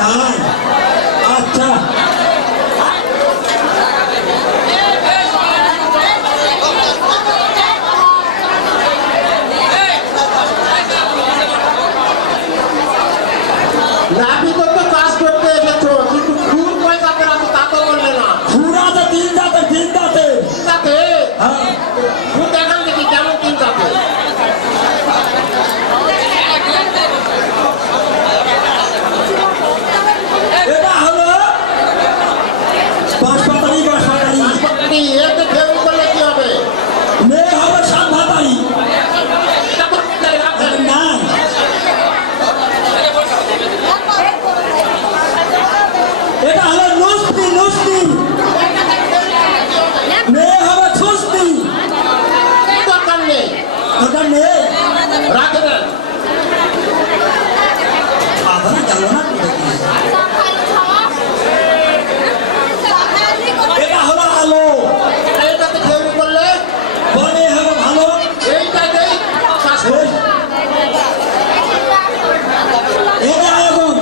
তাই আচ্ছা নাপিত তো কাজ করতে এসেছো, কিন্তু খুব পয়সা করে আমি তা তো বললে না। খুড়াতে তিন দাঁতে তাতে হ্যাঁ খুব দেখান দেখি কেমন চিন্তাতে। এটা হলো বাঁশপাতাড়ি এতে ফেরত করলে কি হবে? মেয়ে হবে সাতভাতাড়ি না এটা হলো নুস্তি মেয়ে হবে ছুস্তি দরকার নেই, ওটা মেয়ে রাখে দেন। আধারা গেল না এটা হলো আলো এইটাতে ফেরত করলে বলে হবে ভালো এইটা দেই কাজ করে। এটা এখন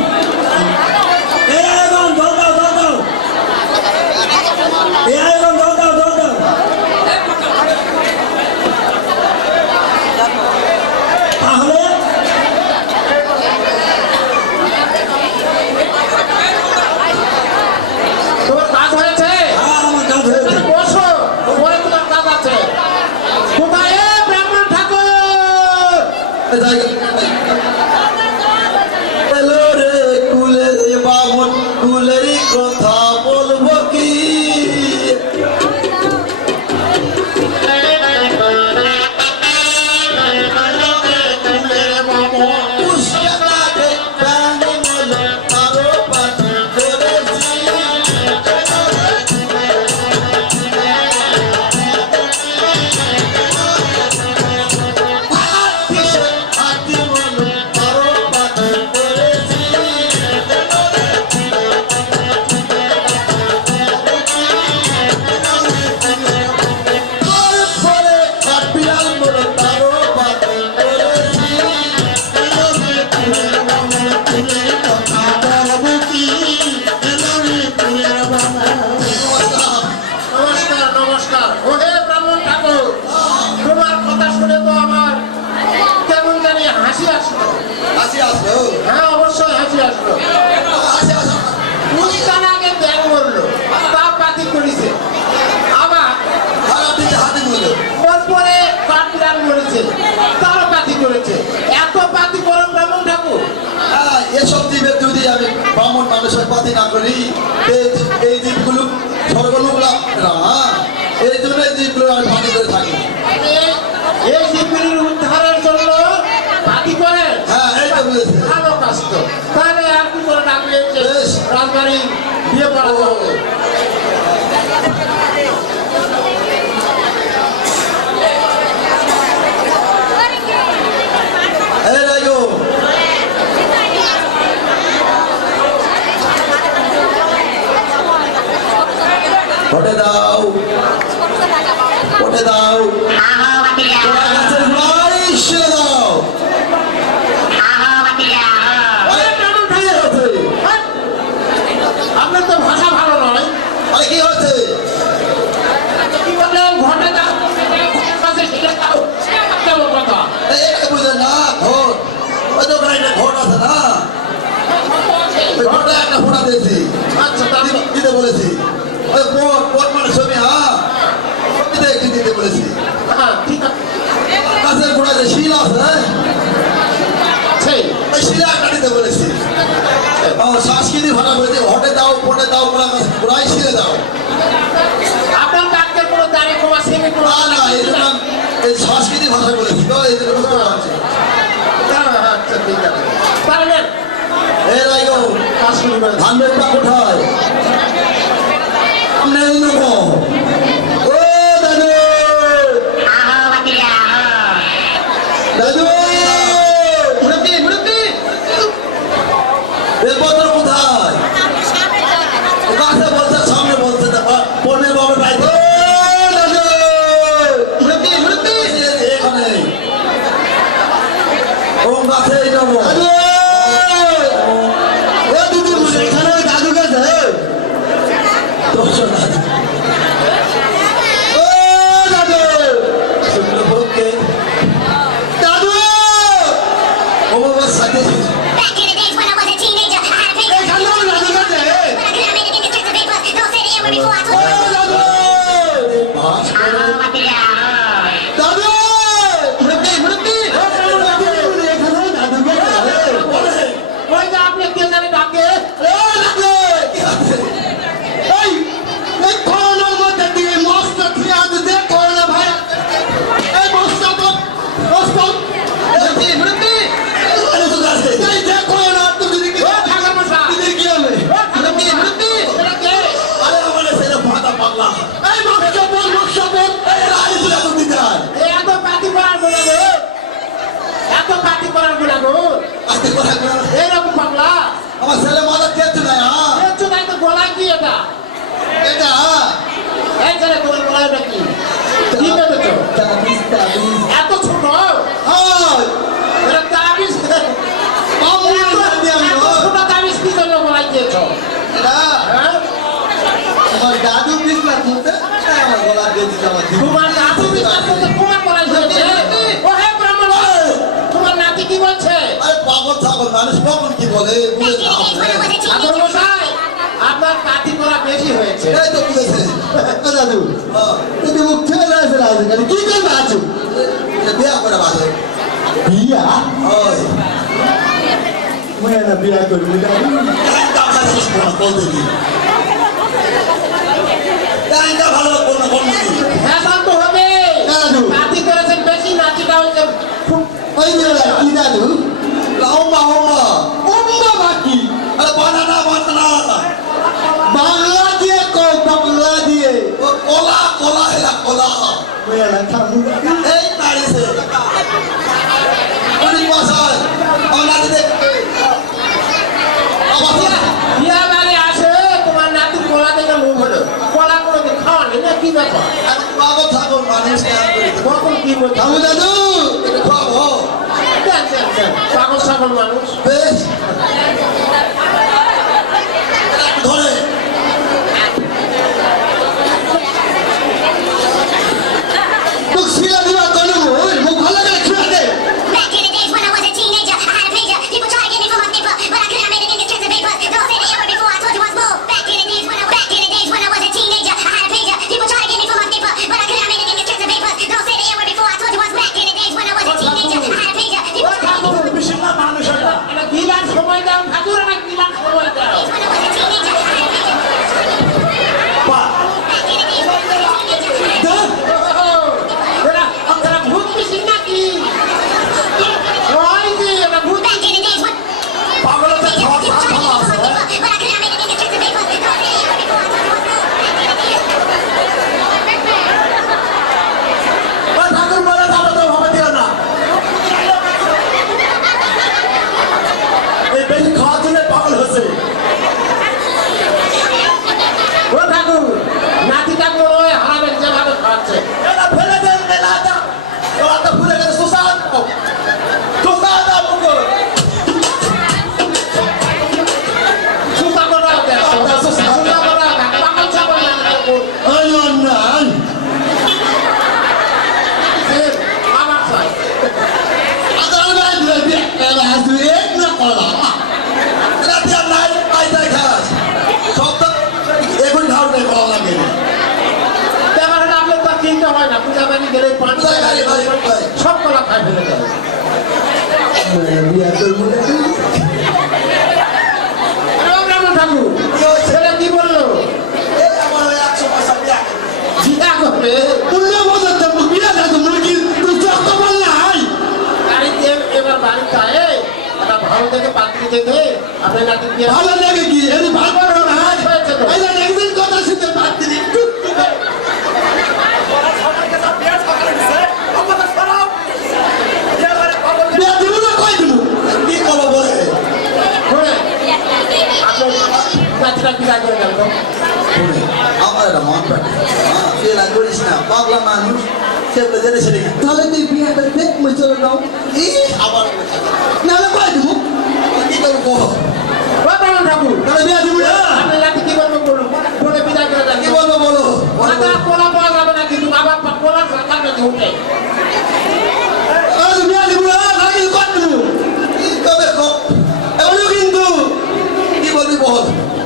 জল দাও এখন জল দাও তাহলে তোমার কাজ হয়েছে? আমার কাজ হয়েছে বসো, পরে তোমার কাজ আছে। কোথায় এ ব্রাহ্মণ ঠাকুর? এলো রে কুলের বামন কুলেরই কথা বলবো কি নমস্কার নমস্কার। ওহে ব্রাহ্মণ ঠাকুর, তোমার কথা শুনে তো আমার কেমন জানি হাসি আসলো। হ্যাঁ, অবশ্যই হাসি আসলো। মুস্কান আগে ব্যাং বললো, তা পাতি করেছে। আবার পরে কাঠবিড়াল মরেছে, তারও পাতি করেছে। এত পাতি করো ব্রাহ্মণ ঠাকুর? এসব জীবের যদি আমি ব্রাহ্মণ মানুষের পাতি না করি এই জীবগুলো স্বর্গলোক লাভ না, এই জন্য এই জীবগুলো আমি পাতি করে থাকি। এই জীবগুলির উদ্ধারের জন্য পাতি করেন? হ্যাঁ, এই তো বলেছে। ভালো কাজ তো। তাহলে আর কি করে ডাকলে বেশ। রাজবাড়ি বিয়ে করা যাবে। এই রাইগো, ভোটে দাও গাছের গোড়ায় শিরে দাও। আরে ব্রাহ্মণ ঠাকুর, হ্যাঁ? আপনার তো ভাষা ভালো নয়। আরে কি হয়েছে? কি বললেন? ঘটে দাও, কাছে শিখে দাও, কেমন কথা? এই বুঝলেন না ঘোট, ওই তো ওখানে একটা ঘোট আছে না, ওই ঘোটে একটা ফোঁটা দিয়েছি, আচ্ছা, তারপর? দিতে বলেছি। ওই পট মানে ছবি, হ্যাঁ দিতে বলেছি। হ্যাঁ, ঠিক আছে। গাছের গোড়ায় যে শিল আছে, সেই, ওই শিলে একটা দিতে বলেছি। সংস্কৃতি ভাষা বলেছি, হটে দাও পটে দাও, গোড়ায় শিলে দাও। আপনার বাক্যের কোনো দাঁড়ি কমা সেমি কোনো না এই জন্য এই সংস্কৃতি ভাষা বলেছি তো, এই জন্য বুঝতে পারছি। আচ্ছা, ঠিক আছে। পারবেন? এই রাইগো, কাজ শুরু করে দাও। ধান বেগটা কোথায়? সামনে এই নেবো। ও দাদু, দাদু, মুরব্বি, এ পত্র কোথায়? কাছে বলছে, সামনে বলছে, পনের বাবার বাড়িতে। মুরব্বি, এখানে ওম গাছে নেবো। ও দিদি আরে তো আছে এই দেখো না তুমি যদি কি দিলে কি হবে এটা কে? আরে আমারে সেটা ভাতা পাগলা এই মক্ষ বল এই রাই তুই তো দিদার এত পাতি করার গুণা গো, এত পাতি করার গুণা গো, আস্তে করে এরকম পাগলা আমার ছেলে মাথা কেটে না এর জন্য একটা গলায় কি এটা? এটা এই ছেলে তোমার গলায় ওটা কি? কি ভেবেছো? তাবিজ এত ছোট? হাই এটা তাবিজ। মামুনি জানি আমি এত ছোট তাবিজ কি জন্য গলায় দিয়েছো? এটা হ্যাঁ? আমার দাদু বিছনা তুলতে আমার গলা দিয়ে দিতে আমার তোমার নাতি বিশ্বাস করতে তোমার গলায় দিয়েছে? ও হে ব্রাহ্মণ, তোমার নাতি কি বলছে? আরে পাগল ছাগল মানুষ কখন কি বলে বলে দাও ঠাকুর মশাই, আপনার পাতি করা বেশি হয়েছে। এই তো বুঝেছে দাদু তুমি মুখ থেকে আসে রাজু কি করবে আছো এটা বিয়া করে বাজে বিয়া ওই মনে না বিয়া করবি দাদু টাইমটা ভালো কোন বলতে দি টাইমটা ভালো কোন বলতে দি হ্যাঁ শান্ত হবে। দাদু। নাতি করেছেন বেশি, নাতিটা হয়েছে খুব ওই যে কি দাদু লাউমা হোমা উম্মা বাকি আরে বানানা বাংলা দিয়ে কো বাংলা দিয়ে ও কোলা কোলা হেলা কোলা মনে না খামু এই নারিছে কোনি মশাই আমার দেখ আবার বিয়া বাড়ি আসে, তোমার নাতি কলা দেখে লোভ হলো। কলা করে তো খাওয়া নেই না, কি ব্যাপার? পাগল ছাগল মানুষ কেন করে কখন কি বলছে? খামু দাদু এটা খাবো দেন, দেন, দেন। পাগল ছাগল মানুষ। বেশ ধরে মুখ ছিলা দিবা কোন মুখ ভালো করে খিলা দে Back in the days when I was a teenager, I had a pager. People tried to get me for my paper, but I couldn't have made it in this of paper. Don't say the error before I told you once more. Back in the days when I was a teenager, I had a pager. People tried to get me for my paper, but I couldn't have made it in this of paper. Don't say the error before I told you once. Back in the days when I was a teenager, I had a pager. People tried to get me for my paper. এটা গিলার সময় দাও ঠাকুর, না গিলার সময় দাও? When I was a teenager, I had a pager. Back in the days when I was a teenager, I had a pager. এরা ভূত পিসি নাকি? ওই যে এটা ভূত। Back in the days when পাগল তো খাওয়া people tried to খাওয়া get me for my আছে paper, but I couldn't have made it in this of paper. Don't say the error before I told you once more. Back in the days. ওই ঠাকুর বলে যাবে তো ভাবে দিও না এই বেশি খাওয়া দিলে পাগল হচ্ছে ও ঠাকুর, নাতিটা মনে হয় হারাবেন যেভাবে খাচ্ছে। এটা ফেলে দেন মেলাটা ওরা তো ভুলে গেছে সুসাদ সুসাদ মুকো সুতা করা দেয়, সুতা করা দেয়, পাগল ছাগল না ঠাকুর। ওই অন্যান আমার চাই। আদার বাদ দিয়ে রাজু এক না কলা রাতে আর নাই আইতে খাস সব তো এখন খাও রে কলা লাগে ব্যাপার হলো আপনার তো আর কিনতে হয় না, পূজা বাড়ি গেলে পানি পূজা বাড়ি বাড়ি বাড়ি। সব কলা খাই ফেলে দেয়। বিয়া করবো দাদু ও ব্রাহ্মণ ঠাকুর, ছেলে কি বললো? এই আমার 100 পয়সা বিয়া জিজ্ঞা করবে তুমি বলতে তো বিয়া দাদু মুরগি তুই চক্ক বল না হাই বাড়িতে এবার বাড়িতে আয়ে একটা ভালো দেখে পাত্রী দেখে আপনার নাতি বিয়ে ভালো লাগে কি এর ভালো না হাই হয়েছে তো। এই একদিন কথা শুনতে পারতি বিয়া দিব না কই দিব কি করবো বলে শুনে, আপনার নাতিটা বিয়ে করে গেল তো। আমার এটা মন পাটে ফেলা করিস না পাগলা মানুষ সেগুলো জেনে সেটা তাহলে তুই বিয়া করতে মই চলে নাও আবার নাহলে কই দিব কি করবো ও ব্রাহ্মণ ঠাকুর, তাহলে বিয়া দিব না আপনার নাতি কি করবে বলুন, বলে বিদায় করে দেন। কি বলবো বলো মাথা কোলা পাওয়া যাবে না, কিন্তু আবার কোলা থাকবে তো উঠে। আরে বিয়া দিব না নাকি কই দিব কি করবে গো এগুলো কিন্তু কি বলবি বল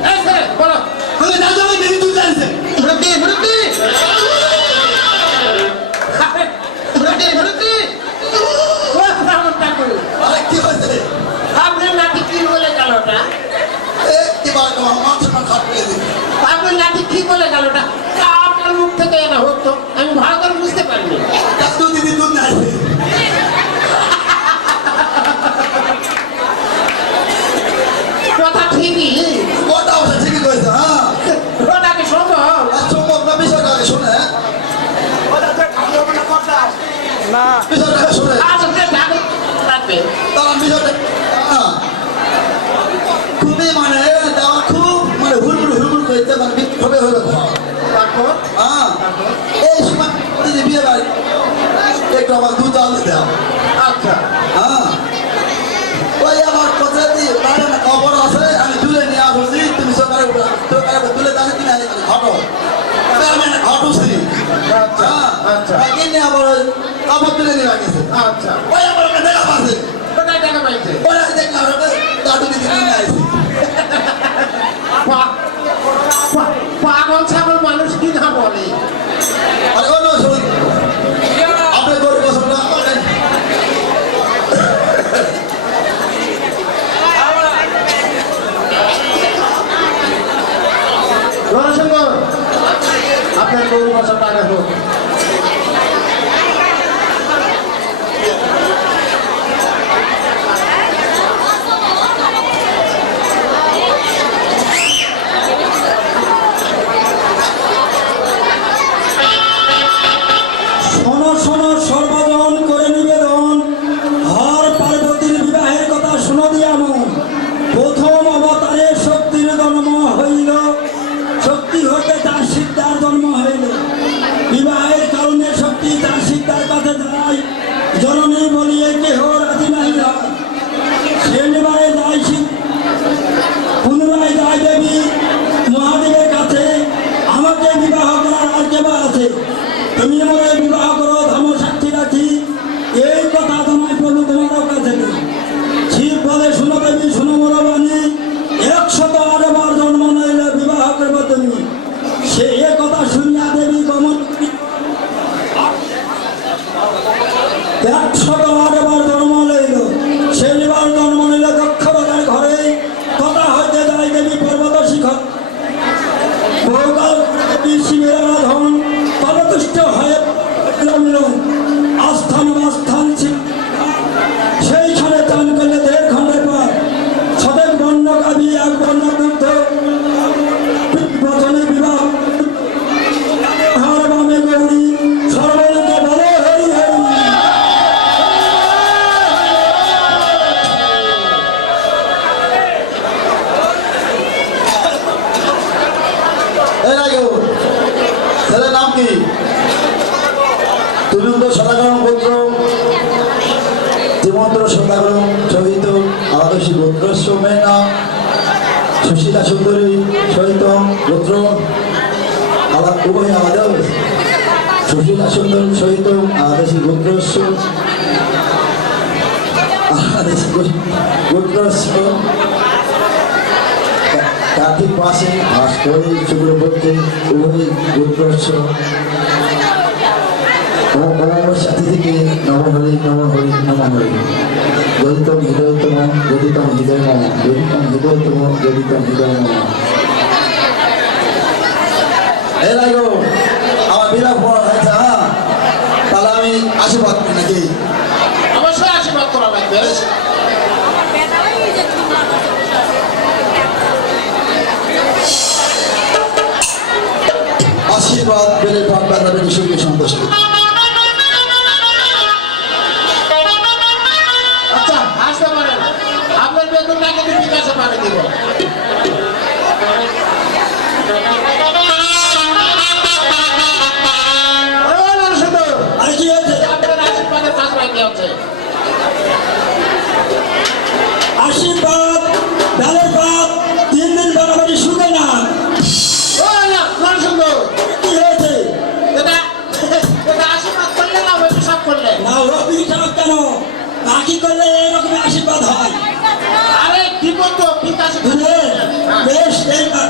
এই ছেলে, বলো। আমি দাদু আমি দেখি তুই জানিস মুরব্বি, মুরব্বি। মুরব্বি, মুরব্বি। ও ব্রাহ্মণ ঠাকুর, আরে কি হয়েছে আপনার নাতি কি বলে গেল ওটা? এ কি বার তোমার মাথা না খাট করে দিবি আপনার নাতি কি বলে গেল ওটা? আপনার মুখ থেকে এটা হতো, আমি ভালো করে বুঝতে পারিনি। তুই দিদি দুধ না দাঁড়ান বিষয়টা খুবই মানে দেওয়া খুব মানে হুড়মুড় করতে মানে বিক্ষোভে হয়ে তারপর হ্যাঁ এই সময় যদি বিয়ে বাড়ি একটু আমার দুধ আলু দেওয়া আচ্ছা হ্যাঁ ওই আমার কথা দিয়ে বাইরে না খবর আছে আমি তুলে নিয়ে আসছি তুমি সকালে তুলে দাঁড়িয়ে তুমি ঘটো আমি ঘটছি আচ্ছা আচ্ছা কিনে আবার কাপড় তুলে নিয়ে গেছে আচ্ছা ওই আমার ওকে দেখা পাচ্ছে কোথায় টাকা পাইছে ওরা দেখলাম ওকে দাদু দিদি নিয়ে আসছি পাগল ছাগল মানুষ কি না বলে আরে ও না শুনুন আপনি গরিব পছন্দ করেন রণসুন্দর আপনার গরু বছর টাকা হোক শোনো শোনো সর্বজন করে নিবেদন হর পার্বতীর বিবাহের কথা শুনো দিয়াম প্রথম অবতারে শক্তির জন্ম হইল শক্তি হতে তার সিদ্ধার জন্ম হইল বিবাহের কারণে শক্তি তার সিদ্ধার কাছে যায় জননী বলিয়ে কেহ রাজি নাই হয় শনিবারে যায় পুনরায় যায় দেবী মহাদেবের কাছে আমাকে বিবাহ করার আর কেবা আছে তুমি আমাকে বিবাহ করো ধর্ম সাক্ষী রাখি এই কথা তোমায় প্রভু তোমার কাছে নেই শিব বলে শুনো দেবী শুনো মোর বাণী 108 বার জন্ম নইলে বিবাহ করবো তুমি সে এ কথা শুনিয়া দেবী গমন 108 বার জন্ম লইল শনিবার জন্ম নিল দক্ষ রাজার ঘরে কথা হইতে যায় দেবী পর্বত শিখর বহুকাল শিবের আরাধন পরতুষ্ট হয়ে আস্থান বাস্থান সেইখানে চান করলে 1.5 ঘন্টার পর সদেব বর্ণ কাবি এক বর্ণ দুগ্ধ বচনে বিবাহ হর বামে গৌরী সর্বলোকে বলে হরি হরি এই রাগো ছেলের নাম কি তুরুন্দ সদাগরম পুত্র জীবন্ত্র সদাগরম সহিত আদর্শী গোত্রশ্রমের নাম সুশীলা সুন্দরী সহিত গোত্র উভয় আলাদা সুশীলা সুন্দর সহিত আদর্শী গোত্রস্ব গোত্রস্ব কার্তিক মাসে ভাস্করী শুক্রপক্ষে উভয় গোত্রস্ব সাথী থেকে নমহরি নমহরি নমহরি গদিতম হৃদয়তম গদিতম হৃদয় মম গদিতম হৃদয়তম গদিতম হৃদয় মম এই লাগো আমার বিরাট বড় হয়েছে হ্যাঁ তাহলে আমি আশীর্বাদ করি নাকি অবশ্যই আশীর্বাদ করা লাগবে আশীর্বাদ পেলে পাক বাঁধাবেন সুখী সন্তুষ্ট আচ্ছা আসতে পারেন আপনার বেতনটা কিন্তু বিকাশে পাঠিয়ে দিব আর কি হয়েছে আপনার আশীর্বাদের কাজ বাকি আছে আশীর্বাদ ডালের পাত 3 দিন বাড়াবাড়ি শুনে না সুন্দর কি হয়েছে এটা আশীর্বাদ করলে না ওই সব করলে না অভিশাপ কেন নাকি করলে এরকম আশীর্বাদ হয় আরে বিপদ তো বিকাশে বেশ এইবার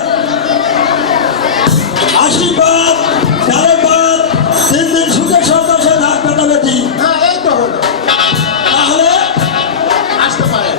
আশীর্বাদ ডালের পাত 3 দিন সুখে সন্তোষে থাক বেটা বেটি হ্যাঁ এই তো হলো তাহলে আসতে পারেন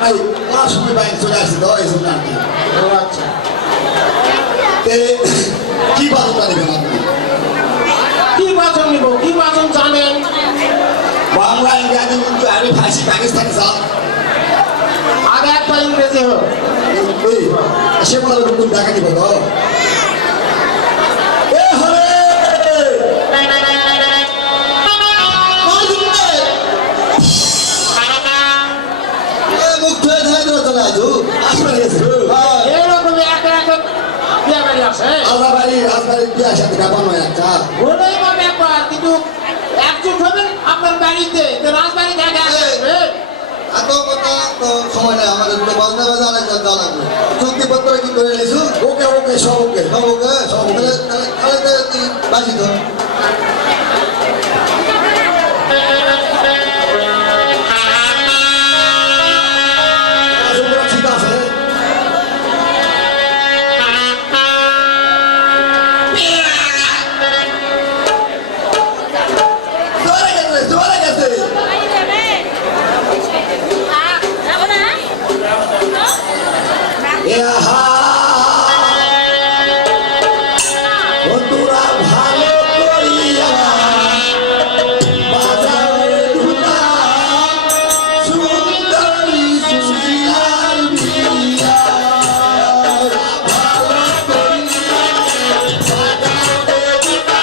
এই ওরা সময় বাইরে চলে আসছে তো এই জন্য আর কি ও আচ্ছা তে কি বাজনটা নেবেন আপনি কি বাচন নিব কি বাচন জানেন বাংলা ইংরাজি উর্দু আরবি ফার্সি পাকিস্তানি সব আর একটা ইংরেজি হোক এই সেগুলো কোন দেখা দিব তো এ হরে মুখ ধুয়ে ধুয়ে ধুয়ে চলে আজু আসবে গেছে এরকম একা একা বিয়ে বাড়ি আছে আল্লাহ বাড়ি রাজবাড়ি বিয়ে সাথে ব্যাপার নয় একটা বলেই বা ব্যাপার কিন্তু একজুট হবেন আপনার বাড়িতে তো রাজবাড়ি দেখা আসবে এত কথা তো সময় নেই আমাদের তো বাজনা বাজা অনেক জানা লাগবে চুক্তিপত্র কি করে নিয়েছো ওকে ওকে সব ওকে সব ওকে সব ওকে তাহলে তুই বাজি তো ঠিক আছে জোরে গেছে জোরে গেছে বন্ধুরা ভালো করিয়া বাজারে ধুলা সুন্দরী সুশীলার বিয়া ভালো করিয়া বাজারে ধুলা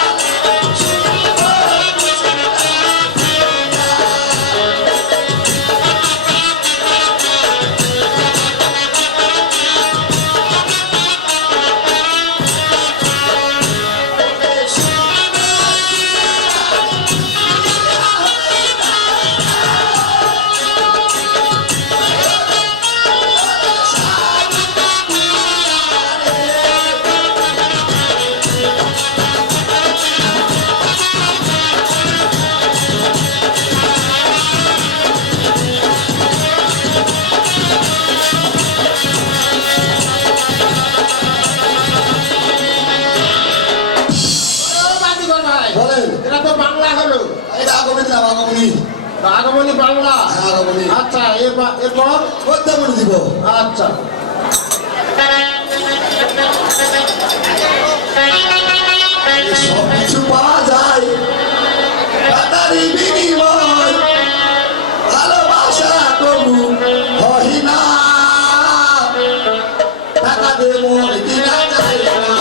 ও বাজিগর ভাই বলেন এটা তো বাংলা হলো এটা আগমনী দিলাম আগমনী আগমনী বাংলা হ্যাঁ, আগমনী। আচ্ছা এরপর করতে মনে দিব আচ্ছা সব কিছু পাওয়া যায় টাকারই বিনিময় ভালোবাসা তবু হয় না টাকা দিয়ে মন কিনা যায় না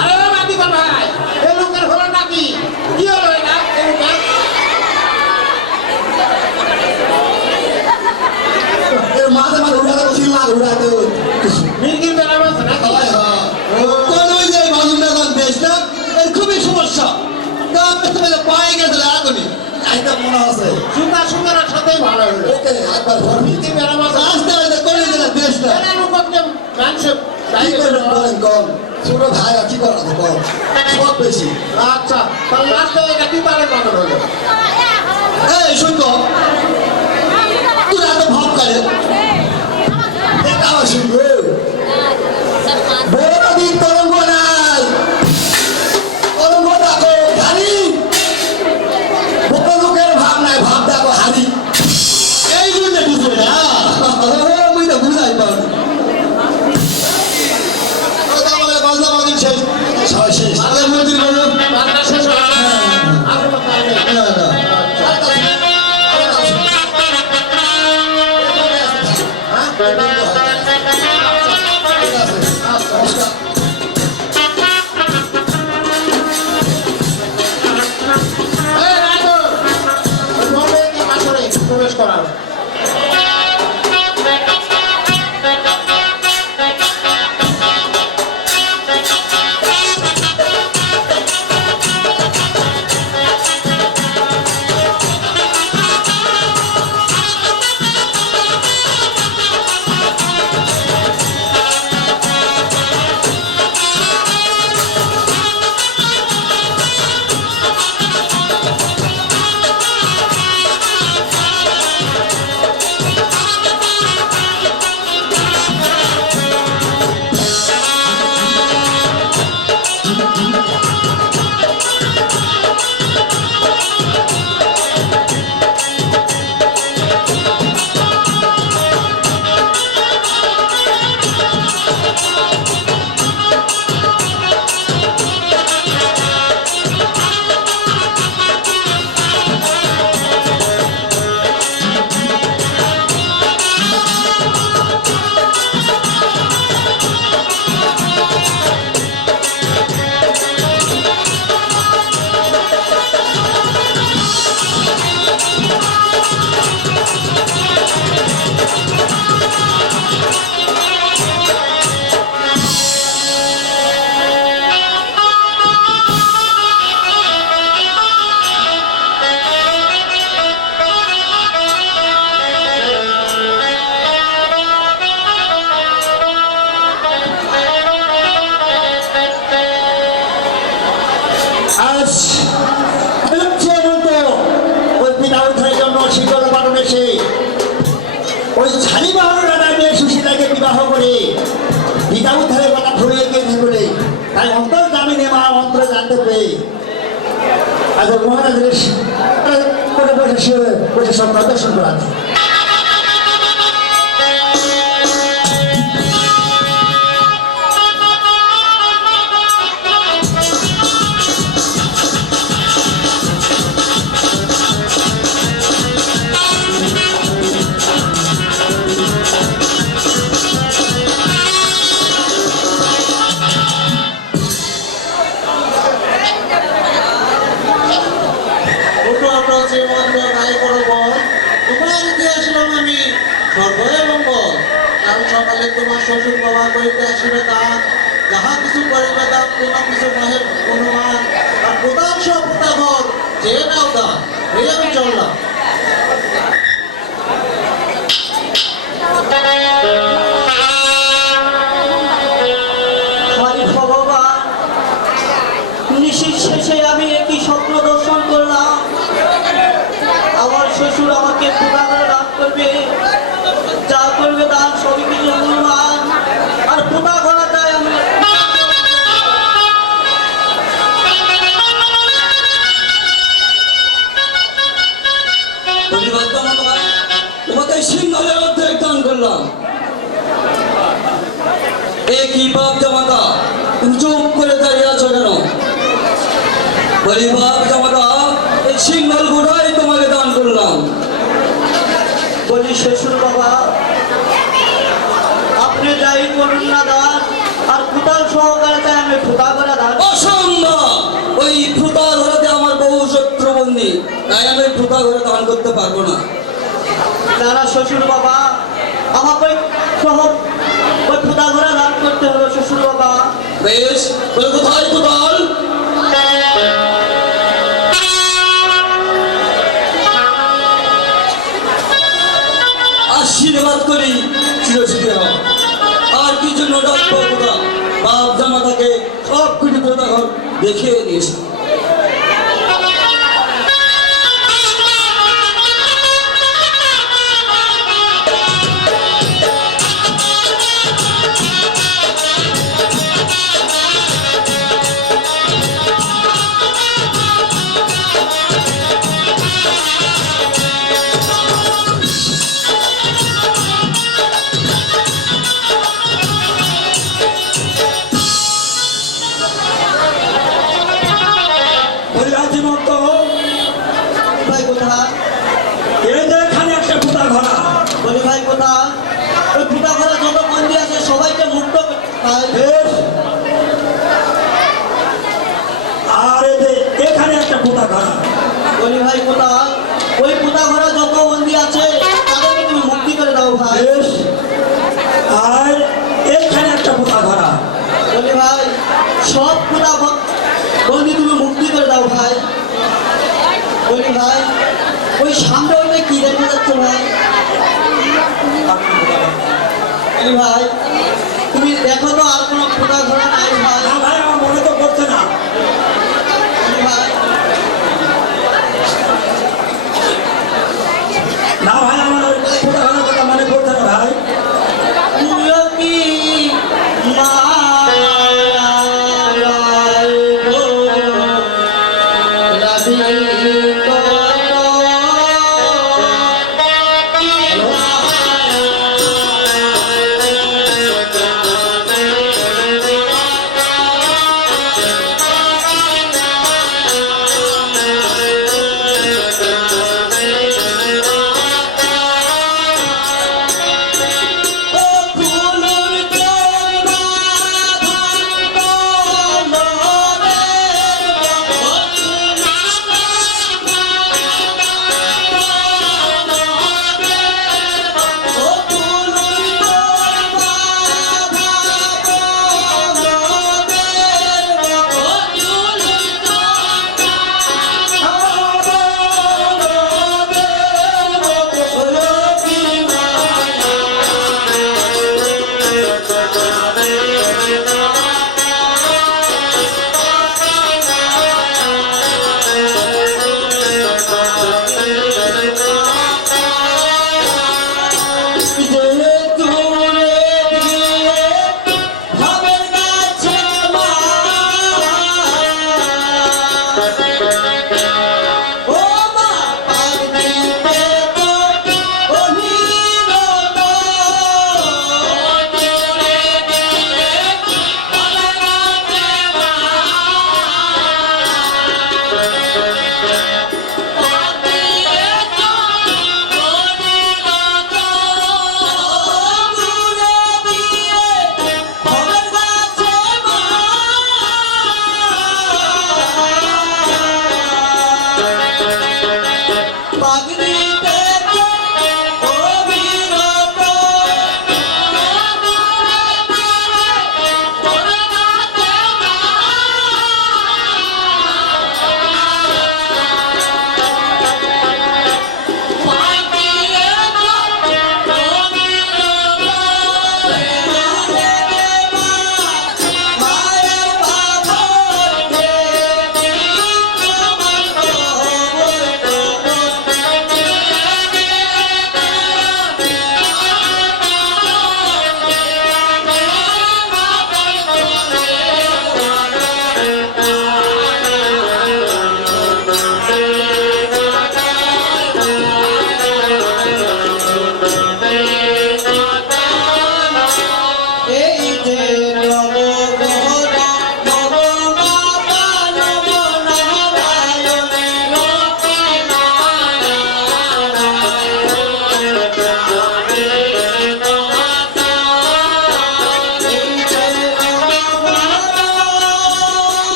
আরে বাজিগর ভাই এই লোকের হলো নাকি কি হলো এটা এই লোকের এর মাঝে মাঝে উড়াতে বসি না উড়াতে মির্গির বেড়া মাছ নাকি কোন ওই যে বাজনটা দান দেশ না এর খুবই সমস্যা তা তুমি পায়ে গেছে এখনই এটা মনে আছে সুন্দর সুন্দরের সাথেই ভালো হলো ওকে একবার ঘর মির্গির বেড়া মাছ আস্তে আস্তে করে দিলে দেশ না এরা লোককে মানুষ কি করে বলেন কম ছোট ভাই আর কি করা কম সব বেশি আচ্ছা তাহলে লাস্টে এটা কি তারের মতন হলো এই শুনতো তুই এত ভাব করে এটা আমার শুনবে বড় দিন তরঙ্গ নাই তরঙ্গ দেখো খালি বড় লোকের ভাব নাই ভাব দেখো হারি এই জন্য কিছু না মুই তো বুঝাই পাও তাহলে বাজনা বাজিন শেষ শেষ আগে মন্দির বলো বাংলা শেষ হয়েছে আর কোনো কারণ নেই করান। আজ ওই পিতা উদ্ধারের জন্য শীতল পালন এসে ওই ছাড়িবাহন রানা মেয়ে সুশীলাকে বিবাহ করে পিতা উদ্ধারের কথা ফুরিয়ে গিয়েছে বলে তাই অন্তর জামিনে মা মন্ত্র জানতে পেরে আজ মহারাজের করে বসে সব প্রদর্শন করা সকালে তোমার শ্বশুর বাবা করিতে আসিবে দান, যাহা কিছু করিবে দান, কোনো কিছু নহে অনুমান, আর প্রধান সব প্রতাঘর যে নাও দান, এই আমি চললাম। ভগবান, নিশীর শেষে আমি একই স্বপ্ন দর্শন করলাম। আমার শ্বশুর আমাকে পুরাণে দান করবে, যা করবে দান সবই কিছু অনুমান, আর পুতা করা যায় আমি তোমাকে সিংহলের অর্ধেক দান করলাম। একই বাপ জামাতা, তুমি চুপ করে দাঁড়িয়ে আছো কেন? বলি বাপ জামাতা, এই সিংহল গোটাই তোমাকে দান করলাম। বলি শ্বশুর বাবা, আপনি যাই করুন না দান, আর পুতার সহকারে তাই আমি ফুটা করে দান। অসম্ভব! ওই ফুটা ধরাতে আমার বহু শত্রু বন্দী, তাই আমি ফুটা ঘরে দান করতে পারবো না। তারা শ্বশুর বাবা, আমাকে ওই ফুটা ঘরে দান করতে হবে শ্বশুর বাবা। বেশ, বলে কোথায় কোথাল? আশীর্বাদ করি চিরসুখী হও। আর কি জন্য ডাকবো কোথা? বাপ জামাতাকে সব কিছু কোথা ঘর দেখিয়ে দিস। ভাই কোথা? এখানে একটা ফুটা ঘোড়া। বলি ভাই কোথা? ওই ফুটা ঘরে যত মন্দির আছে সবাইকে মুক্ত আর এখানে একটা ফুটা ঘোড়া। বলি ভাই কোথা? ওই ফুটা ঘরে নৌকাবন্দি আছে তাদেরকে তুমি মুক্তি করে দাও ভাই। বেশ, আর এইখানে একটা পোতা ধরা। বলি ভাই সব পুরা বন্দি তুমি মুক্তি করে দাও ভাই। বলি ভাই ওই সামনে ওইটা কি দেখা যাচ্ছে ভাই? বলি ভাই তুমি দেখো তো আর কোনো পোতা ধরা নাই ভাই? না ভাই, আমার মনে তো পড়ছে না। বলি ভাই না ভাই, আমার ওই পোতা ধরার কথা মনে পড়ছে না ভাই। তুমিও কি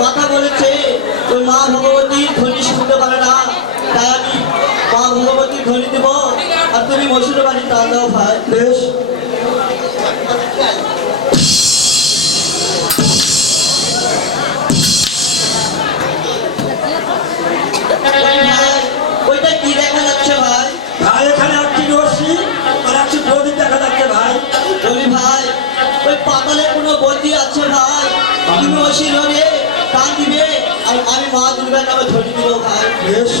কথা বলেছে ওই মা ভগবতীর ধ্বনি শুনতে পারে না, তাই আমি মা ভগবতীর ধ্বনি দেব, আর তুমি মসুর বাড়ি টান দাও ভাই। বেশ, ভাই, ওইটা কি দেখা যাচ্ছে ভাই? ভাই এখানে একটি রশ্মি আর একটি প্রদীপ দেখা যাচ্ছে ভাই। বলি ভাই, ওই পাতালে কোনো বন্দি আছে ভাই, তুমি ওই শিলরে টান দিবে আর আমি মা দুর্গার নামে ধ্বনি দিব ভাই। বেশ,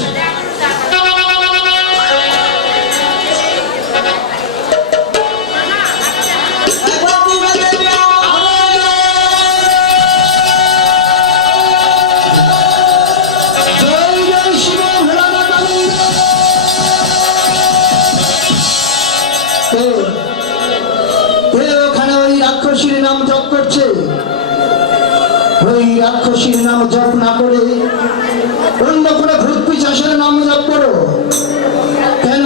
একবার দুর্গা দেবী জয় জয় শিব ভোলানাথ আনন্দ। কে ওখানে ওই রাক্ষসীর নাম জপ করছে? ওই রাক্ষসীর নাম জপ না করে অন্য কোনো ভূত পিশাচের নাম জপ করো। কেন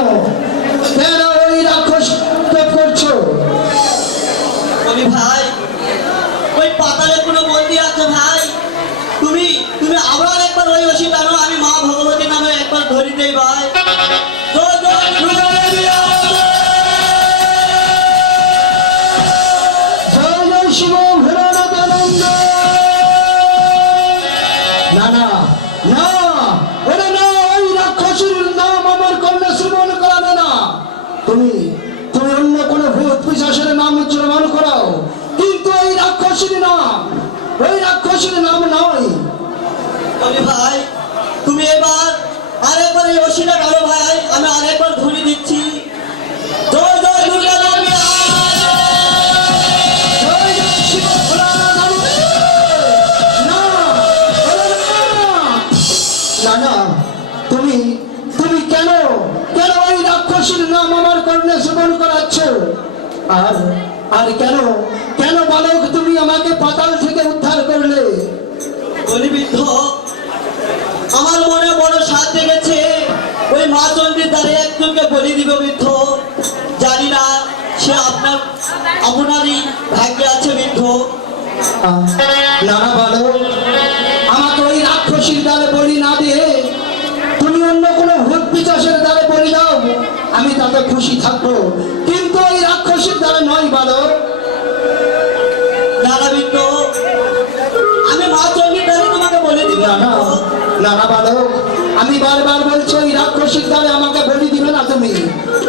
কেন ওই রাক্ষস জপ করছো? বলি ভাই, ওই পাতালে কোনো বন্দি আছে ভাই, তুমি তুমি আবার একবার ওই ওষি টানো, আমি মা ভগবতী নামে একবার ধরি দেই ভাই। জয় জয় দুর্গা দেবী জয় জয় শিব ভোলানাথ আনন্দ। না না না, ওরে না, ওই রাক্ষসীর নাম আমার কর্ণে শ্রবণ করাবে না। তুমি তুমি অন্য কোনো ভূত পিশাচের নাম উচ্চারণ করাও, কিন্তু ওই রাক্ষসীর নাম নয়। বলি ভাই, তুমি এবার আরেকবার এই ওষিটা টানো ভাই, আমি আরেকবার ধরি দিচ্ছি। জয় জয় দুর্গা দেবী জয় জয় শিব ভোলানাথ আনন্দ। না ওরে না, না না, তুমি তুমি কেন কেন ওই রাক্ষসীর নাম আমার কর্ণে শ্রবণ করাচ্ছ? আর আর কেন কেন বালক তুমি আমাকে পাতাল থেকে উদ্ধার করলে? বলি বৃদ্ধ, আমার মনে বড় সাথ জেগেছে, ওই মা চণ্ডীর দ্বারে একজনকে বলি দিব বৃদ্ধ। জানি না সে আপনারই ভাগ্যে আছে বৃদ্ধ। না না বালক, আমাকে ওই রাক্ষসীর দ্বারে বলি না দিয়ে তুমি অন্য কোনো ভূত পিশাচের দ্বারে বলি দাও, আমি তাতে খুশি থাকবো, কিন্তু ওই রাক্ষসীর দ্বারে নয় বালক। না না বৃদ্ধ, আমি মা চণ্ডীর দ্বারে তোমাকে বলে দিব। না না না না বালক, আমি বারবার বলছি ওই রাক্ষসীর দ্বারে আমাকে বলি দিবে না। তুমি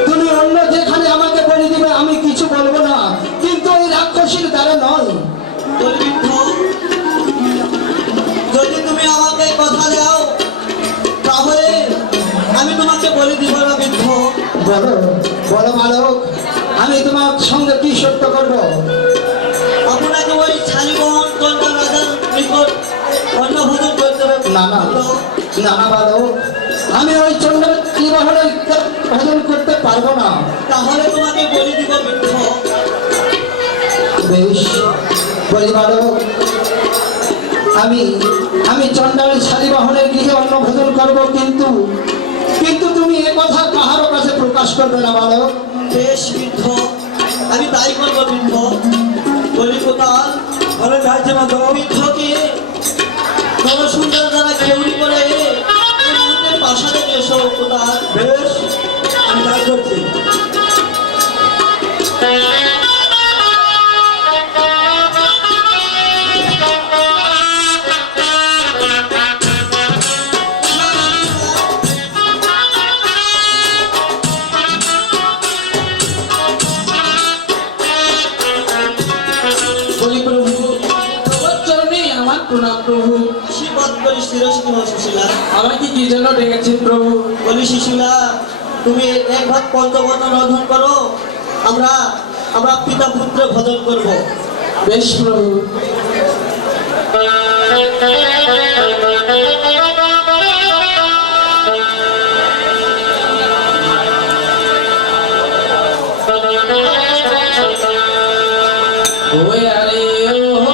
তুমি অন্য যেখানে আমাকে বলি দিবে, আমি কিছু বলবো না, কিন্তু ওই রাক্ষসীর দ্বারে নয়। বলি বৃদ্ধ, যদি তুমি আমাকে কথা দাও তাহলে আমি তোমাকে বলে দিব না বৃদ্ধ। বলো বলো বালক, আমি তোমার সঙ্গে কি সত্য করবো? আপনাকে ওই শালিমোহন কন্যা রাজার নিকট অন্নভোজন করতে হবে। না না না না বালক, আমি ওই চন্দ্রের বিবাহের ভোজন করতে পারবো না। তাহলে তোমাকে বলে দিব বৃদ্ধ। বেশ বলি বালক, আমি আমি চন্দ্রের শালীবাহনের গৃহে অন্ন ভোজন করবো, কিন্তু কিন্তু তুমি এ কথা কাহারও কাছে প্রকাশ করবে না বালক। বেশ বৃদ্ধ, আমি তাই করবো বৃদ্ধ। বলি কোথাল ভালো যাইছে মাধব। বৃদ্ধকে বড় সুন্দর দ্বারা খেউরি করে এই মুহূর্তে প্রাসাদে নিয়ে এসো কোথাল। বেশ, আমি তাই করছি। বলি প্রভু, তোমার চরণে আমার প্রণাম প্রভু। আশীর্বাদ করি শিরস্তি সুশীলা। আমাকে কি জন্য ডেকেছেন প্রভু? বলি শিশুলা, তুমি এক ভাগ পঞ্চবর্ণ রন্ধন করো, আমরা আমরা পিতা পুত্র ভজন করব। বেশ প্রভু। ওই আরে ও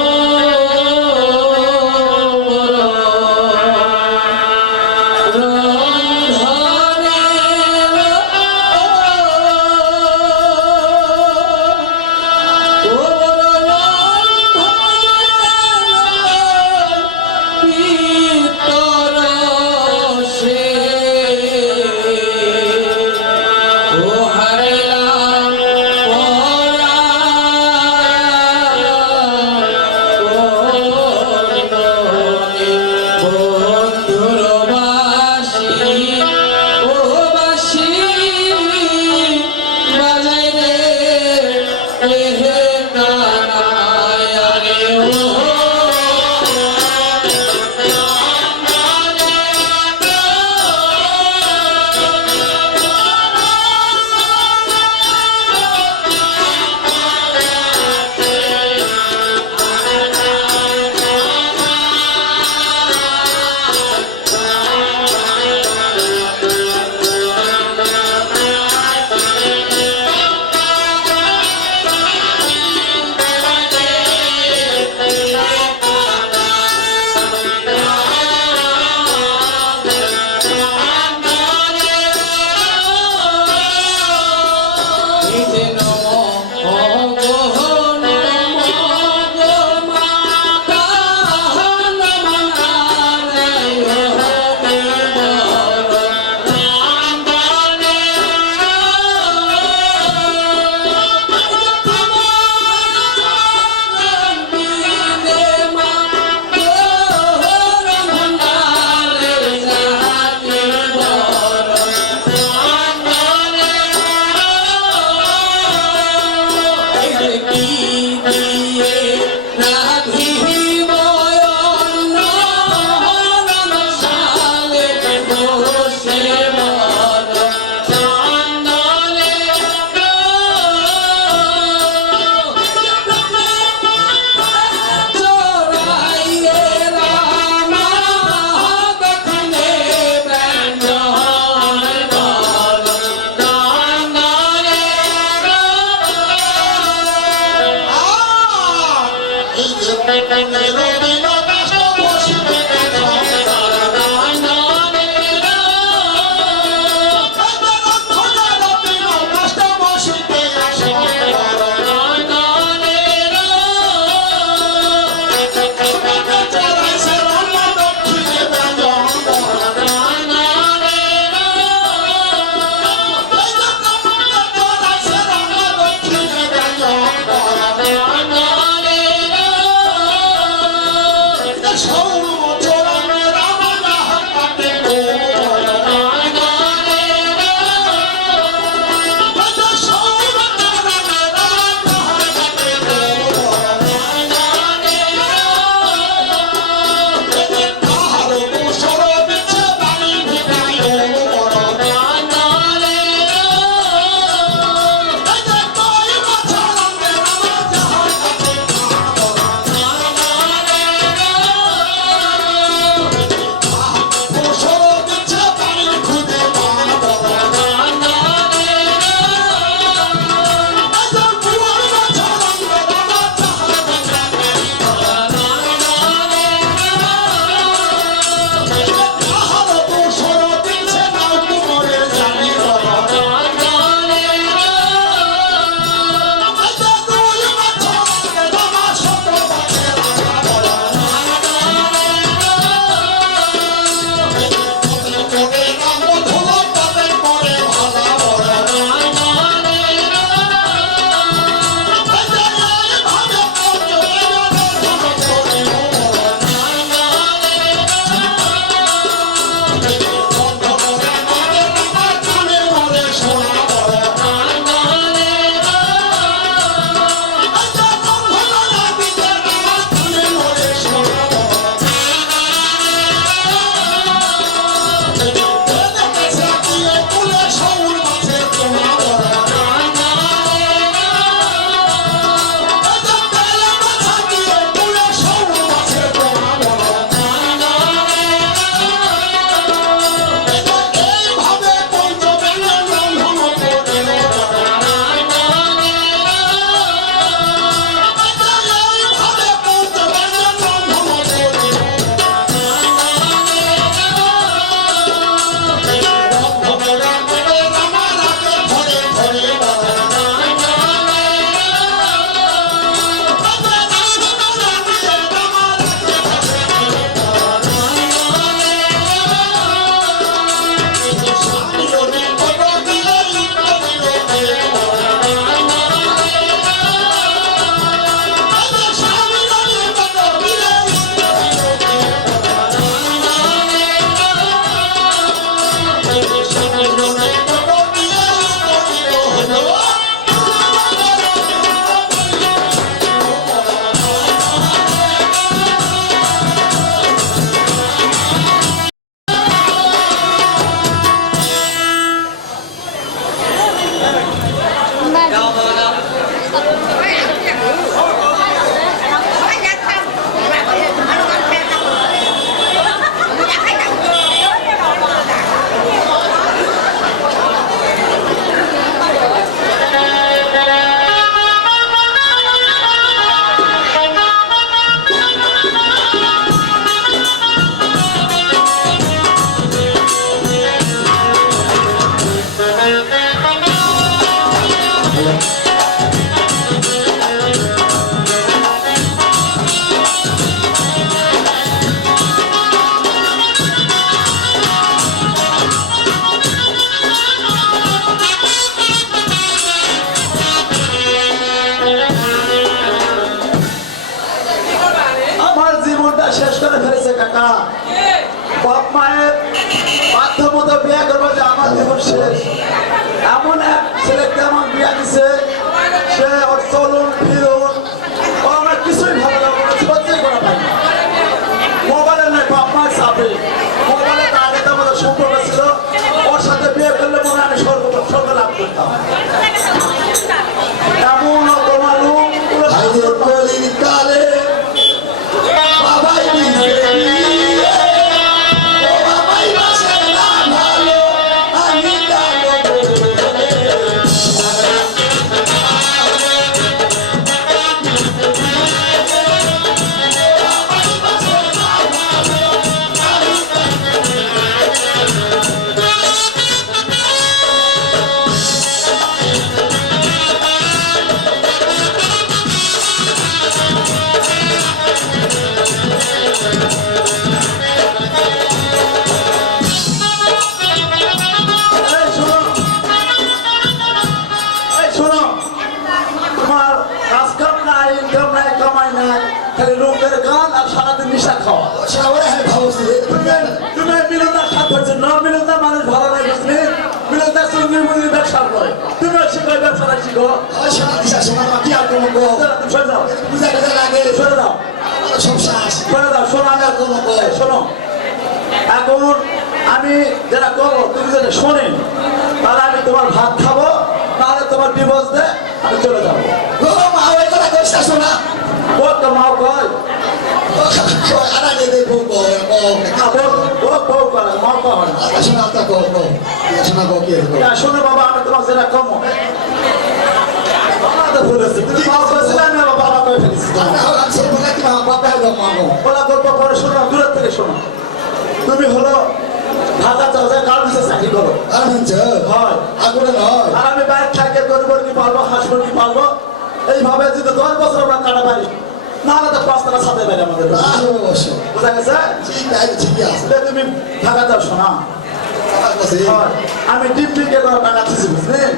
শেষ করে ফেলেছে কাকা। বাপ মায়ের মাধ্যমত বিয়ে করবো যে আমার জীবন শেষ। এমন এক ছেলেকে আমার বিয়ে দিছে, সে ওর চলুন ফিরুন ও আমার কিছুই ভালো লাগে না, সহ্যই করা পাই না। মোবাইলে নাই, বাপ মায়ের চাপে মোবাইলে তার আগে আমাদের সম্পর্ক ছিল, ওর সাথে বিয়ে করলে মনে হয় আমি স্বর্গ লাভ করতাম। এমন তোমার কালে বাবাই দিছে বিয়ে, ও বাবাই বাসে না ভালো, আমি জানো খালি রোগের গান আর সারাদিন নিশা খাওয়া সেটা বলে আমি ভাবছি তুমি মিলনদার সাথ হচ্ছে না মিলনদার মানুষ ভালো নয় বুঝলি মিলনদার সঙ্গে বুঝলি ব্যবসা করে তুমিও শিখো ব্যবসাটা শিখো সেটা দিশা শোনা কি আর কোনো গো তুমি সরে যাও বুঝা বুঝা লাগে সরে যাও সব শ্বাস সরে যাও শোনো আমি আর কোনো শোনো এখন আমি যেটা করবো তুমি যদি শোনেন তাহলে আমি তোমার ভাত খাবো তাহলে তোমার ডিভোর্স দে আমি চলে যাবো ও মা ওই কথা কইছ না শোনা ও তো মাও কয় আনা দে দে বউ বউ ও বউ করে মাও কয় শোনা তা কো কো শোনা কো কি শোনো বাবা আমি তোমার যেটা কমো আমাদের বলেছি তুমি মাও কয়েছিলে আমি আমার বাবা কয়ে ফেলেছি আমি সব বলে কি মা বাবা দাও মাগো বলা গল্প পরে শোনো দূরের থেকে শোনো তুমি হলো ঢাকা যাও যায় গার্মেন্টসে চাকরি করো আর হচ্ছে হয় আগুনে নয় আর আমি বাইরে থাকে গরিব কি পারবো হাঁস মুরগি পারবো এইভাবে যদি 10 বছর আমরা কাটা পারি নাহলে তো 5 টাকা সাথে পারি আমাদের তাহলে অবশ্য বুঝা গেছে ঠিক আছে ঠিকই আছে তাহলে তুমি ঢাকা যাও শোনা হয় আমি ডিপটিকে করে টাকা দিচ্ছি বুঝলেন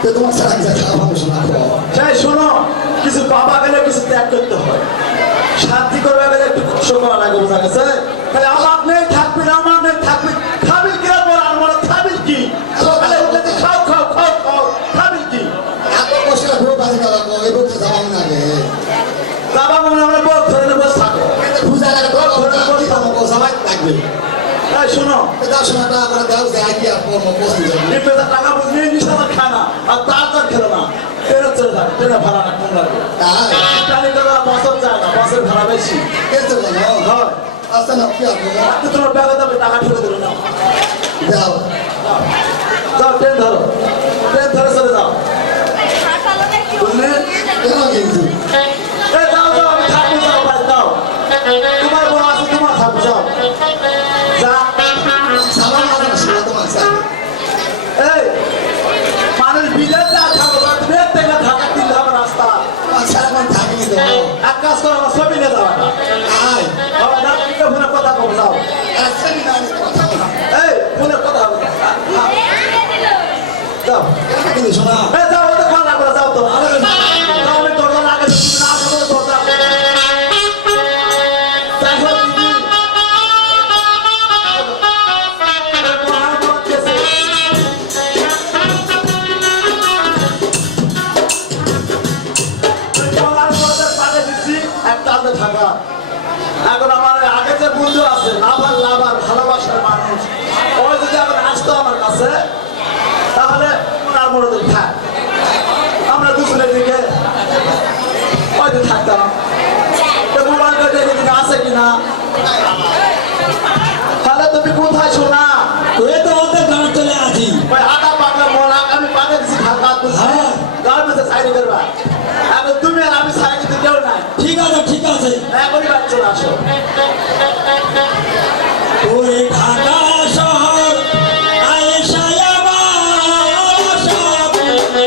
তো তোমার সারা কিছু খাওয়া হবে শোনা সেই শোনো কিছু পাবা গেলে কিছু ত্যাগ করতে হয় শান্তি করবে গেলে একটু কষ্ট করা লাগে বোঝা গেছে তাহলে আমার নেই থাকবি না আমার নেই থাকবি খাবি কি বল আর মনে খাবি কি সকালে উঠলে তো খাও খাও খাও খাও খাবি কি এত কষ্ট ভুল বাজি দাও এই বলতে যাও না গে বাবা মনে আমরা বল ধরে বসে থাকো বুঝা লাগে তো ধরে বলি তোমাকে সবাই লাগবে এই শোনো দাও শোনাটা করে দাও যাই কি আর পড়বো বসে যাবে নিপেদা টাকা বুঝলি নিশানা খায় না আর তার খেলো না ট্রেনে চলে যাবে ট্রেনে ভাড়া না কম লাগবে তাই ইটালি করা বছর যায় না বছর ভাড়া বেশি কেতে বলো হয় আচ্ছা না কি আর বলো আজকে তোমার ব্যাগে যাবে টাকা ঠেলে দিল না দাও যাও ট্রেন ধরো ট্রেন ধরে চলে যাও বুঝলি কেন কিন্তু এই যাও যাও আমি থাকবো যাও বাড়ি যাও তোমার বউ আছে তোমার থাকবো যাও যা সালাম আলাইকুম শোনা তোমার সাথে এই মানুষ বিদেশ যা থাকবো তুমি এক থেকে ঢাকা 3 ধাপ রাস্তা আচ্ছা এখন থাকি তো এক কাজ করো আমার ছবি নিয়ে যাও আয় ফোনে কথা কব যাও আচ্ছা না কথা এই ফোনে কথা হবে যাও কিন্তু শোনা এই যাও ওটা ফোন লাগবে যাও তো যাও আমি দরজা লাগে তুমি না আসো দরজা যাই হোক দিদি থাকা এখন আমার আগে যে বন্ধু আছে লাভার লাভার ভালোবাসার মানুষ ওই যদি এখন আসতো আমার কাছে তাহলে তার মনে থাক আমরা দুজনের দিকে হয়তো থাকতাম মোবাইল দিকে আছে কিনা তাহলে তুমি কোথায় শোনা তুই তো ওদের গান চলে আসি ওই আটা পাকলা মোলা আমি পাকে দিচ্ছি ঢাকা হ্যাঁ। গার্মেন্টসে সাইড করবা এখন তুমি আর আমি সাইড দিতে কেউ নাই ঠিক আছে ঠিক আছে এখনই বাড়ি চলে আসো ওই ঢাকা শহর আয়েশায় আমার স্বপ্নে।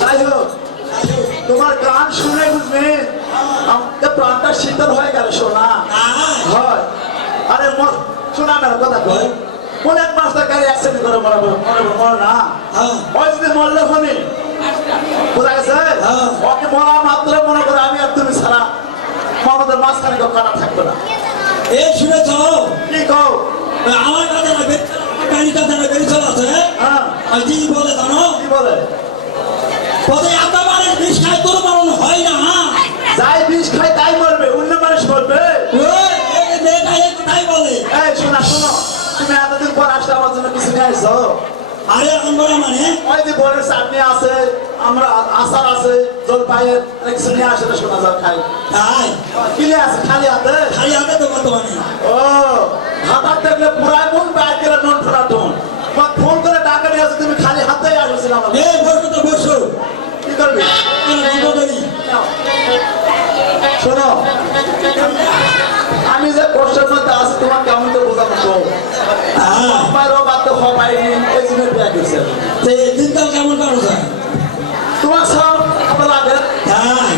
যাই হোক তোমার গান শুনে বুঝলি আমাকে প্রাণটা শীতল হয়ে গেল শোনা হয় আরে শোনা মেলা কথা কই অনেক মাস্টার গাড়ি অ্যাক্সিডেন্ট করে মরে না ওই যদি মরলে ফোনে বোঝা গেছে ওকে মরা মাত্র মনে করে আমি আর তুমি ছাড়া আমাদের মাঝখানে কেউ কাটা থাকবে না এই শুনেছ কি কও আমার কাছে না গাড়িটা জানা গাড়ি চলাছে হ্যাঁ আর কি বলে জানো কি বলে পথে এত মানুষ বিষ খায় তোর মরণ হয় না যাই বিষ খাই তাই মরবে অন্য মানুষ মরবে ওই এই মেয়েটা এই কথাই বলে এই শোনা শোনো তুমি এতদিন পর আসলে আমার জন্য কিছু নিয়ে আসছো আরে আনবো না মানে ওই যে বলের চাটনি আছে, আমরা আচার আছে, জলপাইয়ের কিছু নিয়ে আসে তো শোনা যাও খাই। তাই কিনে আছে খালি হাতে? খালি হাতে তো বর্তমানে ও হাতার দেখলে পুরাই মন বাইর করে নন ফোনা টোন। তোমার ফোন করে টাকা নিয়ে আসো, তুমি খালি হাতেই আসছিল আমার। এই বসো তো বসো কি করবি? বন্ধ করি শোনো, আমি যে কষ্টের মধ্যে আছি তোমার কেমন তো বোঝাবো তো। বাপ্পারও বাধ্য হওয়া পাইনি, এই জন্য বিয়া করছি আমি। দিনকাল কেমন কারো যায় তোমার সব আমার লাগে তাই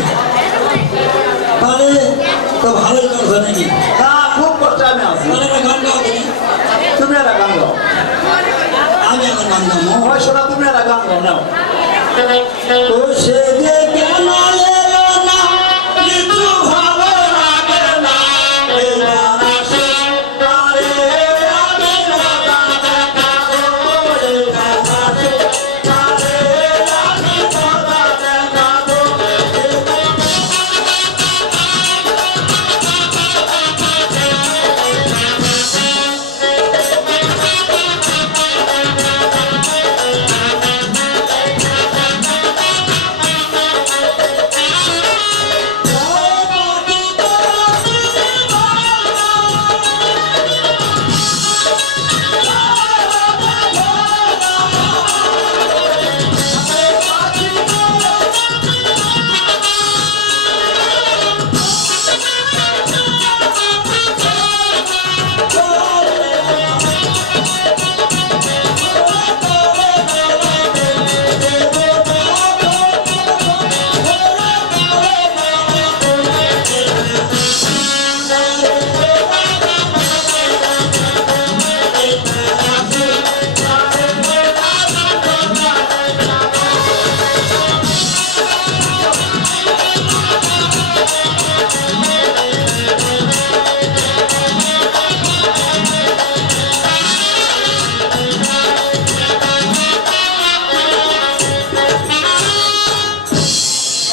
তাহলে তো ভালোই করছে নাকি না, খুব কষ্টে আমি আছি। তাহলে একটা গান গাও তুমি তুমি একটা গান গাও। আমি এখন গান গাবো হয় শোনা, তুমি একটা গান গাও নাও। ও সে যে কেন এলো না কিছু ভালো লাগে না এবার আসে তারে আমি কথা দেখাবো এবার আসে তারে আমি কথা দেখাবো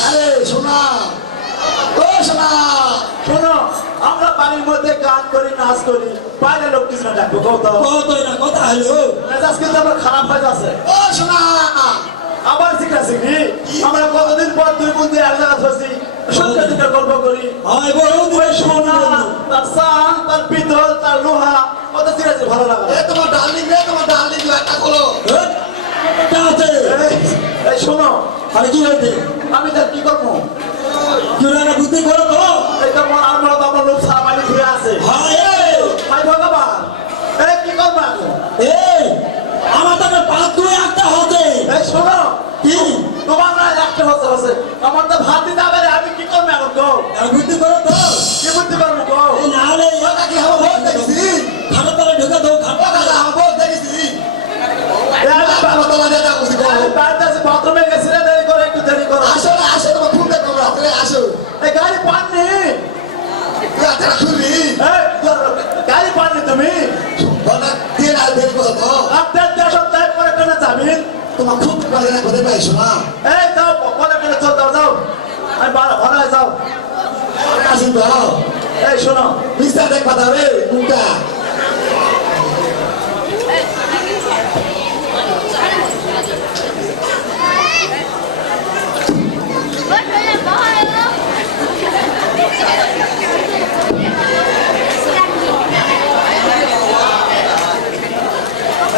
আরে শোনা, ও শোনা, শোনো, আমরা বাড়ির মধ্যে গান করি, নাচ করি, বাইরে লোক কিছু না ডাকবো কত কতই না কথা হলো মেজাজ কিন্তু আমার খারাপ হয়ে যাচ্ছে। ও শোনা, আবার ঠিক আছে কি? আমরা কতদিন পর দুই বন্ধু এক জায়গা ধরছি, সুখে দুঃখে গল্প করি। হয় বড় ওই সোনা, তার চাল, তার পিতল, তার লোহা, কত ঠিক আছে, ভালো লাগে। তোমার ডার্লিং রে, তোমার ডার্লিং একটা খোলো। আছে এই শোনো, আরে কি হইতে আমি তার কি করবো? তুই না বুদ্ধি করো তো এটা মরার মতো আমার লোক সারা বাড়ি ঘুরে আছে। হায় ভাই ভগবান, এই কি করবো এখন? এই আমার তো পাঁচ দুই একটা হতে এই শোনো, কি তোমার না একটা হচ্ছে হচ্ছে, আমার তো ভাত দিতে হবে, আমি কি করবো এখন গো? বুদ্ধি করো তো কি বুদ্ধি করবো গো? এই নাহলে কি হবে ভোট দেখছি? খাবার তলে ঢুকে দাও খাবার ভোট দেখছি। বাড়িতে আছে, বাথরুমে গেছি রে, দেরি করে, একটু দেরি করো। আসো না, আসো, তোমার ফোন দেখো রাত্রে আসো। এই গাড়ি পাননি? রাত্রে শুনবি? এই, গাড়ি পাননি তুমি? অনেক দিন আর বের করো তো। আপনার দেশ সপ্তাহে পরে কেন যাবেন? তোমার খুব বাজে না করে পাইছো না। এই যাও, পরে কেন চল, যাও যাও, আমি ভালো হয়ে যাও। আসুন তো, এই শোনো, মিস্টার দেখ কথা হবে মুখটা।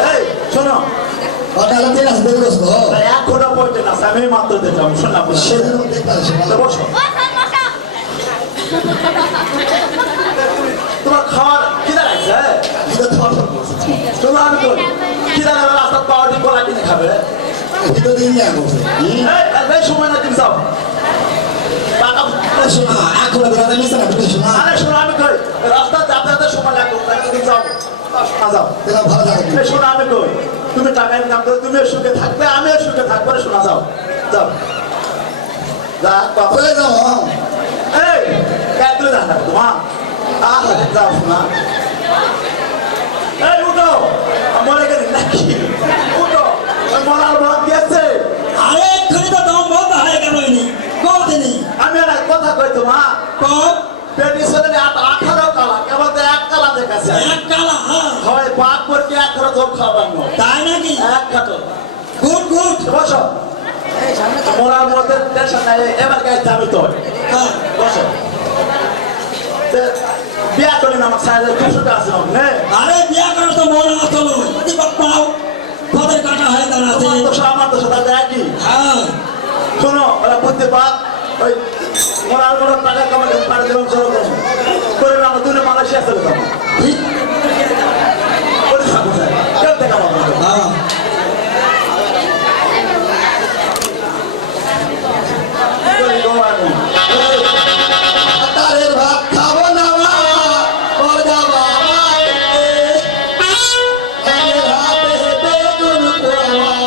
এই শোনো, অটালা দিন আসবে বসতো। এক ঘন্টা পড়তে না, আমি মাত্র দেখলাম, শুনলাম সেদিন দেখতে আসো না। বসো। তোমার খাওয়ার খিদা লাগছে? ভিতর খাওয়া সব বলছে। শোনো, আমি তো খিদা লাগলে রাস্তা পাওয়ার দিন কলা কিনে খাবে। ভিতর দিন নিয়ে বলছে। এই সময় না তুমি যাও। শোনা, এখন রাতে মিস্টার না বুঝছো না। আরে শোনো, আমি কই রাস্তা যাতায়াতের সময় লাগবে, তুমি যাও, যাও। তাহলে ভালো থাকে। এই শোনো, আমি কই তুমি টাকা ইনকাম করে তুমি সুখে থাকবে, আমিও সুখে থাকবো। শোনা, যাও যাও, যা বাবা। চলে যাও। এই কেটে যা না তোমার, যাও শোনা। এই উঠো, মরে গেলি নাকি? উঠো, মরার ভর দিয়েছে। আরে এক্ষুনি তো দম বন্ধ হয়ে গেল কদিনই আমি একটা কথা কই তোমার, কম পেটি ছেলে 18 কালা, কেবল তো এক কালা দেখাচ্ছে। এক কালা হ্যাঁ হয় বাঘ পড়কে এক খাটো জল খাওয়াবেন না। তাই নাকি? এক খাটো গুড গুড। বসো মরার মধ্যে টেনশন নাই, এবার গায়ে যাবে তো। হ্যাঁ বসো তে বিয়া করেন আমার সাইজে 200 টাকা আছে না। আরে বিয়া করার তো মন আছে লই যদি বাপ্পাও পদের কাটা হয়ে দাঁড়াতে। তোমার তো আমার তো সাথে একই। হ্যাঁ শোনো ওরা বুঝতে পার ওই মরার মরার টাকা কামাতে পারে দেবেন চলো করে আমরা দুটো মালয়েশিয়া চলে যাবো। ঠিক। ওরে থাকো স্যার কেউ দেখা পাবো না। হ্যাঁ করে গো আগে তারের ভাত খাবো না মা ওর যাবো হাতে বেগুন পোড়া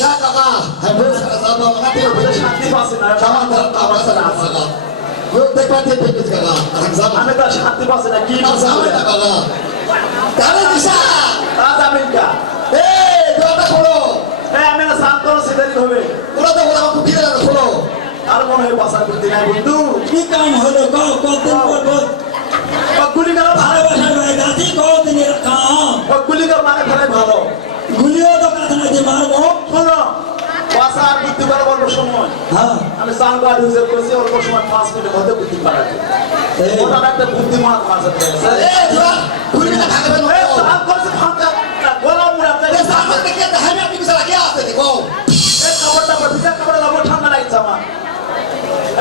যা কাকা হ্যাঁ বেশ যাবো আমাকে ওদের শান্তি পাচ্ছি না সামান আমার সাথে আছে কাকা দেখবা দেখবে কাকা আর যাবো আমি তো শান্তি পাচ্ছি না কি যাবে না কাকা তারে দিশা তা যাবেন কা এই দরজা খোলো আমি না শান্ত সেটাই হবে ওরা তো ওরা আমাকে ফিরে খোলো আর মনে হয় বাসা করতে নাই বন্ধু কি কাম হলো কতদিন পর গুলি করা ভালো ভালোবাসার ভাই গাছি কতদিনের কাম। গুলি করা মানে ফেলে ভালো গুলিও তো কাছে নাকি মারবো। শোনো বাসা আর বুদ্ধি করা অল্প সময় হ্যাঁ আমি সাংবাদ হিসেবে করেছি অল্প সময় 5 মিনিটের মধ্যে বুদ্ধি পাঠাচ্ছি এই ওটা একটা বুদ্ধিমান মাঝে এই তোরা ঘুরে না থাকবে না সাং করছে ফাঁকা গলা মুড়া এই সামনে থেকে দেখাবি আপনি কিছু রাখিয়া আছে দেখো এই কাপড়টা ভিজা কাপড় লাগবো ঠান্ডা লাগছে আমার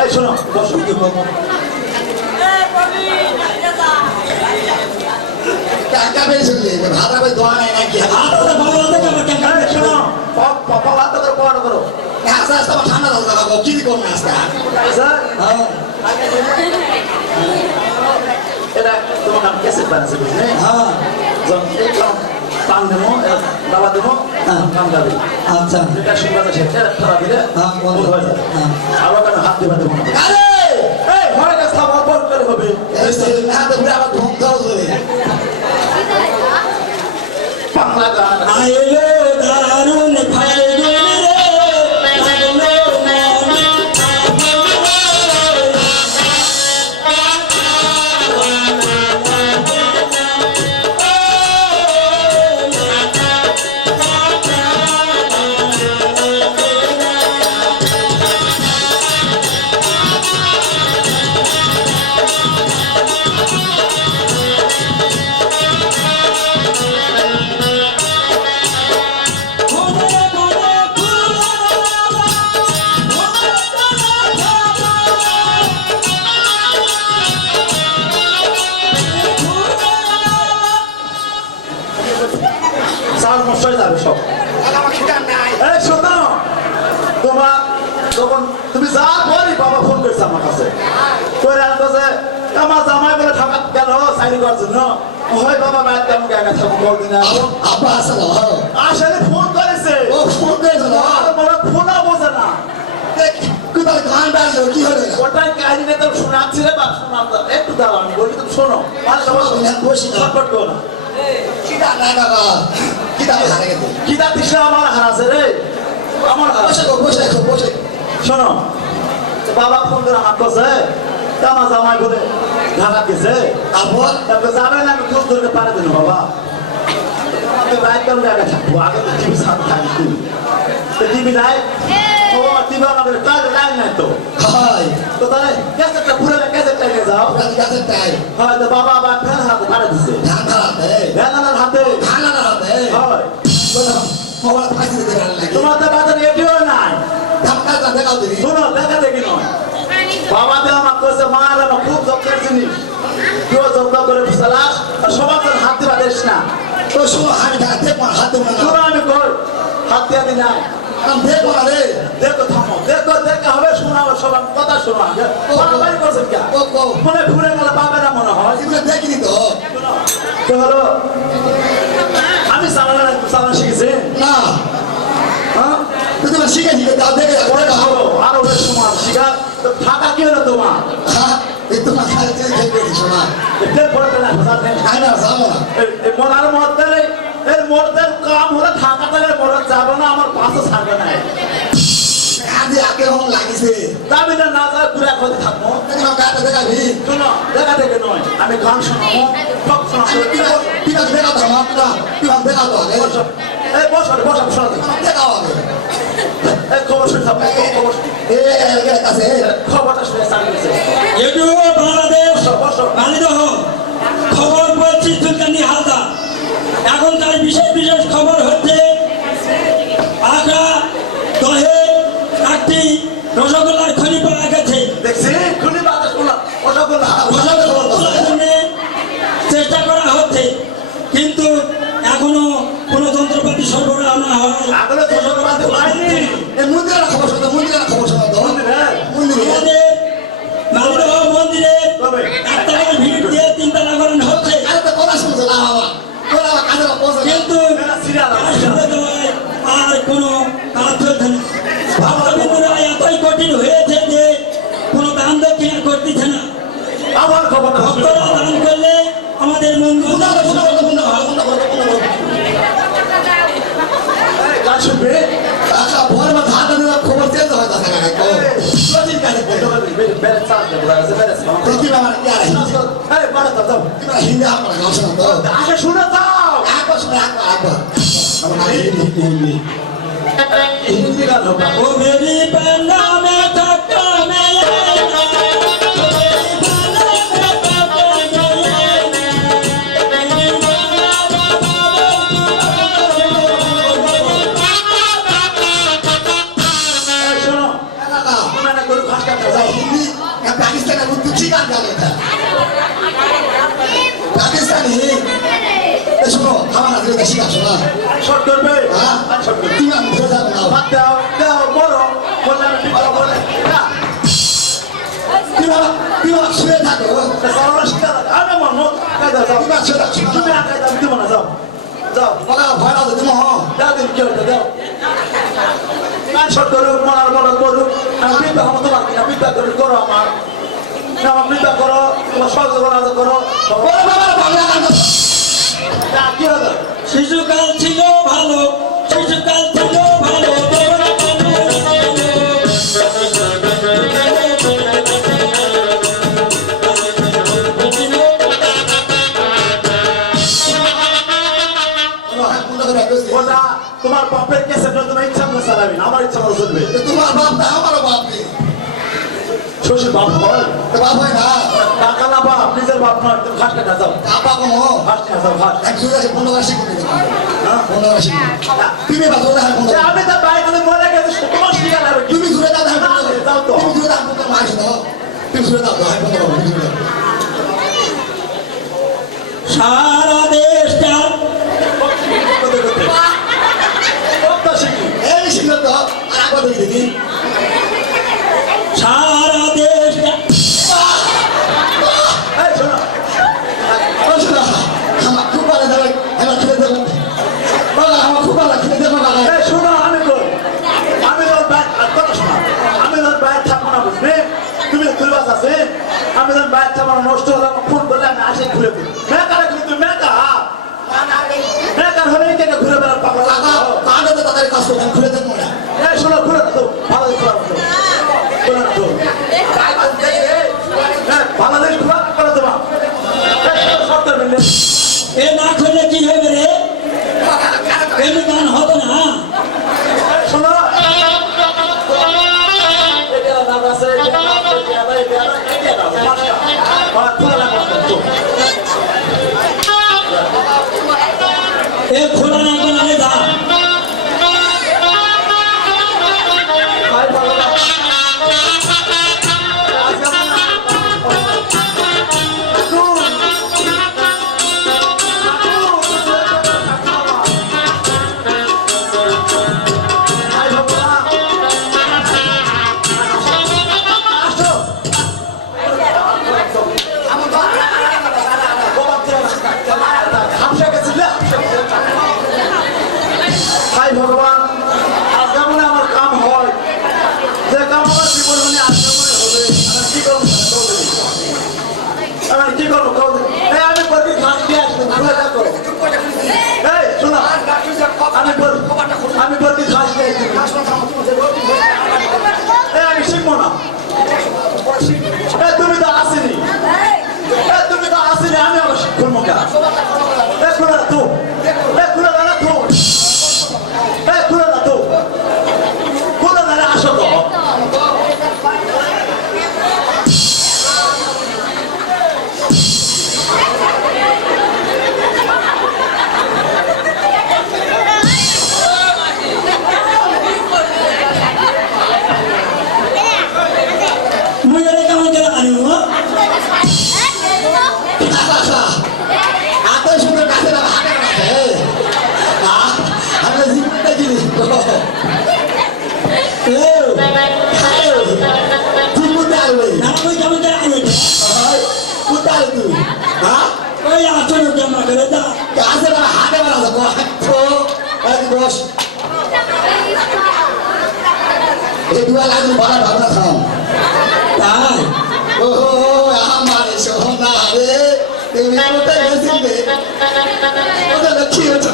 এই শোনো বসো কাকা বেশ হইলে ভাড়া ভাই দোয়া নাই নাকি আরে ভালো দেখে আমার কেন এই শোনো পাপা হাত করে পড়া করো আস্তে আস্তে আমার ঠান্ডা লাগছে কাকা কি করবে আজকে স্যার হ্যাঁ এটা তোমার নাম কেসে বানাছে বুঝলে হ্যাঁ যখন দেখলাম পান দেবো দাবা দেবো কাম যাবে আচ্ছা এটা শুনবা তো সেটা খারাপ দিলে হ্যাঁ, বলো। হয়ে যাবে হ্যাঁ। আরো কেন হাত দেবা দেবো না আরে এই ঘরে কাছে খাবার বন্ধ করে হবে এই সে না তো ঘুরে আবার ঢোক দাও ধরে বাংলা গান আইলো দারুণ ফাইগুন রে লাগলো মন সাউন্ড নষ্ট হয়ে যাবে সব এই শোনো তোমার তখন তুমি যা বলি বাবা ফোন করেছে আমার কাছে করে আনতো যে আমার জামাই বলে থাকা গেল সাইনি করার জন্য হয় বাবা মায়ের কেমন জায়গা থাকবো বলদিন আব্বা আসে না আসলে ফোন করেছে ও ফোন করেছে না আর বড় ফোনও বোঝে না কোথায় গান বাজলো কি হলো ওটাই কাহিনী তো শোনাচ্ছি রে বা শোনাম একটু দাঁড়াও আমি বলি তুমি শোনো মানে সবাই বসি না। ছটফট করো না কি গান না কাকা কি গান হারে গেছে কি দাঁতিস আমার হারাছে রে আমার হারাছে বসে শোনো তো বাবা ফোন করে আমার কাছে আমার জামাই বলে ঢাকা গেছে তারপর তারপরে যাবে না আমি খোঁজ ধরতে পারে দিন বাবা আমাকে রাইট করে জায়গা থাকবো আগে তো টিভি সাথে থাকবি তো টিভি নাই ও টিভি আমাদের কাজ লাইন নাই তো হাই তো তাহলে ক্যাসেটটা পুরো ক্যাসেটটা নিয়ে যাও রাত গাছে তাই হয় তো বাবা আবার ফ্যান হাতে পাড়ে দিছে ধান হারাতে ভ্যানালার হাতে ধান হারাতে হয় বলো মোবাইল ফাঁসি দিতে গান লাগে তোমার তো বাজারে এটিও নাই ধাক্কা দেখাও দিবি শোনো দেখা দেখি নয় বাবা দিয়ে আমার কাছে মা আর আমার খুব যত্নের জিনিস কেউ যত্ন করে চালাস আর সবার জন্য হাত দিবা দিস না তো শোনো হাত দেবো না শোনো আমি কর হাত দিয়ে আমি নাই দেখো না রে দেখো থামো দেখো দেখা হবে শোনাও সবার কথা শোনো আগে বাড়ি করছেন কে মনে ঘুরে গেলে পাবে না মনে হয় এগুলো দেখিনি তো তো হলো চালানো শিখেছে না হ্যাঁ তুই তোমার শিখেছি তাও দেখে পরে খাবো আরো বেশ সময় শিখা তো থাকা কি হলো তোমার এই তোমার খালি খেয়ে গেছি শোনা এর পরে তো না বুঝাতে খাই না যাবো না মরার মধ্যে এর মরদের কাম হলে থাকা থেকে মরা যাবে না আমার পাশে ছাড়বে না আগে আগে হন লাগিছে যাবি না না যা ঘুরে করে থাকবো তোমার গাটা দেখাবি শোনো দেখা দেখে নয় আমি গান শোনাবো সব শোনাবো তুই দেখা তো আমার তুই দেখা তো আগে বসো এই বসো বসো শোনাতে দেখাও আগে এই খবর শুনে থাকবো খবর এর কাছে খবরটা শুনে চালিয়েছে এটু বাংলাদেশ বসো বালিদহ খবর বলছি চুলকানি হালদার এখনকার বিশেষ বিশেষ খবর হচ্ছে আগ্রা দহে একটি রসগোল্লার খনি পাওয়া গেছে দেখছি খুনি বাতাস বলা রসগোল্লা রসগোল্লার জন্য চেষ্টা করা হচ্ছে কিন্তু এখনো কোনো যন্ত্রপাতি সরবরাহ না হয় আগলে তো সরকার পাইনি এই মন্দিরের খবর শোনা মন্দিরের খবর শোনা তো মন্দিরে মন্দিরে আমাদের মালিদহ মন্দিরে একতলায় ভিড় দিয়ে তিনতলা করানো হচ্ছে আরে তো কথা শুনছো না বাবা তোরা কাজে পৌঁছে কিন্তু কাজ শুরু দেওয়ায় আর কোনো কাজ চলছে না ভক্তবিন্দুরা এতই কঠিন হয়েছে যে কোনো দান দক্ষিণা করতেছে না আমার খবরটা ভক্তরা দান করলে আমাদের মঙ্গল গান শুনবে কাকা ভোর মা ধান দেওয়া খবর চেঞ্জ হয় তাকে কাকা প্রতিদিন কাজে বেড়ে চাল দেবো বেড়ে প্রতি বাবা কি আর এই বড় তো যাও তোমরা হিন্দি আমরা গান শোনা তো আগে শুনে যাও একবার শুনে একবার আমরা হিন্দি হিন্দি গান হোক ও মেরি পন্না মে থাকা মে শোনো কাকা তুমি না গরু ঘাস কাটতে যাও হিন্দি পাকিস্তানের মধ্যে ঠিক আছে পাকিস্তানি শোনো আমার হাতে শিখা শোনা শর্ট করবে হ্যাঁ শর্ট করবে তুমি আমি ধরে যাবো না বাদ দাও দাও বড় বললে আমি ঠিক বলে না তুমি শুয়ে থাকো সালাম শিখা আমি মন কাজ যাও তুমি শুয়ে থাকো তুমি আগে দাও দিব না যাও যাও বলা ভয় লাগছে তুমি হ্যাঁ দাও দিন কি হলো দাও গান শর্ট করো মরার বড় করো আমি বিদ্যা হবো তোমার কিনা বিদ্যা করো আমার না আমার বিদ্যা করো তোমার সহযোগ করো বলো বাবা বাংলা গান কি হলো শিশুকাল ছিল ভালো শিশুকাল ছিল ভালো ওটা তোমার বাপের কেসে তোমার ইচ্ছা মতো চালাবি না আমার ইচ্ছা মতো চলবে তোমার বাপ না আমারও বাপ নেই শ্বশুর বাপ হয় বাপ হয় না টাকা না বাপ নিজের বাপ নয় তুমি ঘাস কাটা যাও আপা কোনো ঘাস নিয়ে যাও ঘাস এক জোড়া 15 রাশি করে দেবো 15 রাশি তুমি বা জোড়া হয় 15 আমি তো বাইরে তুমি মরে গেছে তোমার শিখা লাগবে তুমি জোড়া দাও হয় 15 যাও তো তুমি জোড়া দাও 15 মাস দাও তুমি জোড়া দাও হয় 15 তুমি জোড়া সারা দেশটা শিখি এই শিখলো তো আর একবার দেখি দেখি সারা দেশটা এই শোনো ও শোনা আমার খুব ভালো দেবে আমার খেলে দেবো বাবা আমার খুব ভালো খেলে দেবো বাবা এই শোনো আমি কই আমি তোর ব্যাগ কথা শোনো আমি তোর ব্যাগ থাকবো না বুঝবে তুমি খুলবাস আছে আমি তোর ব্যাগ থাকবো না নষ্ট হলে ফোন করলে আমি আসে খুলে দিই মেকারে কিন্তু তুমি মেকার হলে এই জায়গায় ঘুরে বেড়া পাগল কাকা কাকা তো তাদের কাজ করতে খুলে দেবো না এই শোনো খুলে না তো ভালো খুলে না তো খুলে না তো বাংলাদেশ খোলা করে দেবা সরকার মিলে এ না করলে কি হবে রে এমনি গান হবে না শোনো এ খোলা না বানালে যা খুলে না তো খুলে না তো খুলে না তো খুলে না আসো তো মুই এর কেমন করে আনিব এত সুন্দর কাছে না হাতে কাছে আমরা জীবনটা কি তুই কোথায় আসবে না মুই কেমন করে আনিব কোথায় তুই হ্যাঁ ওই আচরণ কেমন করে যা কাছে না হাতে বাড়া তো বস এই দুয়া লাগবে বড় ভাবনা খাও তাই ও আমার সোনা রে তুমি কোথায় গেছিলে কোথায় লক্ষ্মী হচ্ছে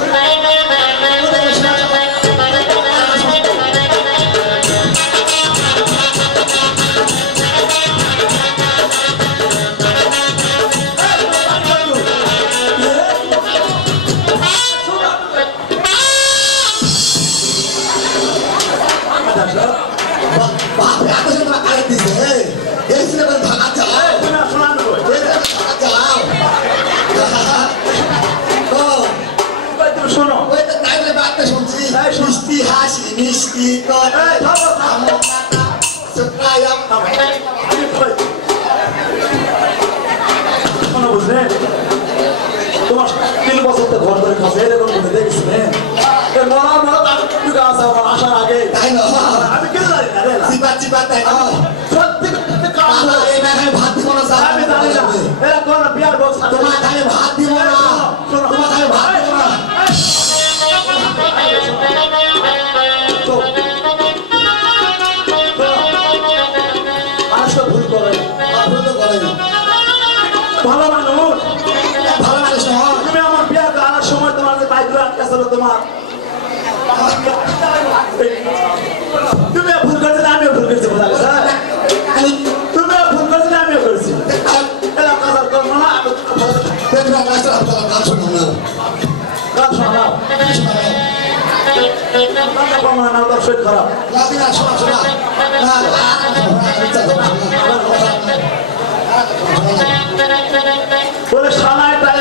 বাপ এত সুন্দর কালে দিছে এই সিনেমা ভাঙা চাও শোনানো ভাঙা চাও ও তুমি শোনো ওই তো টাইমে বার্তা শুনছি মিষ্টি হাসি মিষ্টি কথা শোনো বুঝলে তোমার 3 বছর তো ঘর করে খাচ্ছে এরকম করে দেখছিলেন মরা মরা তার টুকা আছে আমার আসার আগে তাই না আমি কেন জানি না রে চিপা চিপা তাই না সত্যি কাম এই ম্যাখানে ভাত দিব না স্যার আমি জানি না এরা কোন বিয়ার বক্স তোমার খালি ভাত দিব না তোমার খালি ভাত দিব না মানুষ তো ভুল করে ভুল তো করেনি ভালো মানুষ ভালো মানুষ নয় তুমি আমার বিয়া করার সময় তোমার যে বাইক আটকাছিল তোমার তুমি ভুল করেছিলে আমিও ভুল করেছি বোঝা গেছে তুমি ভুল করেছিলে আমিও করেছি এরা কাজার করবো না আমি দেখবা রাস্তা আপনারা গান শুনুন না গান শোনাও গানটা কম না ওটা শরীর খারাপ লাদিনা শোনা শোনা বলে সানায় তাই